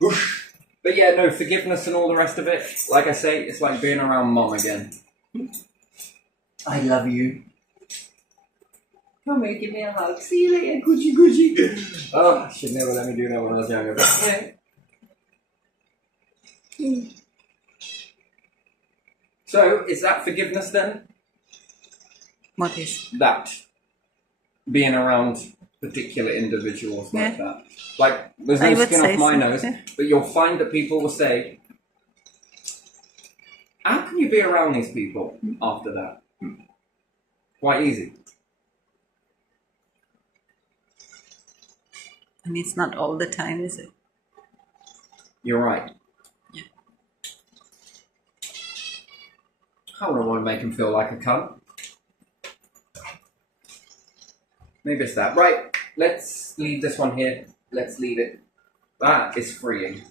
Whoosh. But yeah, no, forgiveness and all the rest of it, like I say, it's like being around mom again. I love you. Come here, give me a hug. See you later, Gucci Gucci. Oh, should never let me do that when I was younger. But yeah. So, is that forgiveness then? What is? That. Being around particular individuals like Yeah. that. Like, there's I no would skin say off my so, nose, yeah. but you'll find that people will say, how can you be around these people after that? Quite easy. And it's not all the time, is it? You're right. Yeah. I wouldn't want to make him feel like a cunt. Maybe it's that. Right, let's leave this one here. Let's leave it. That is freeing.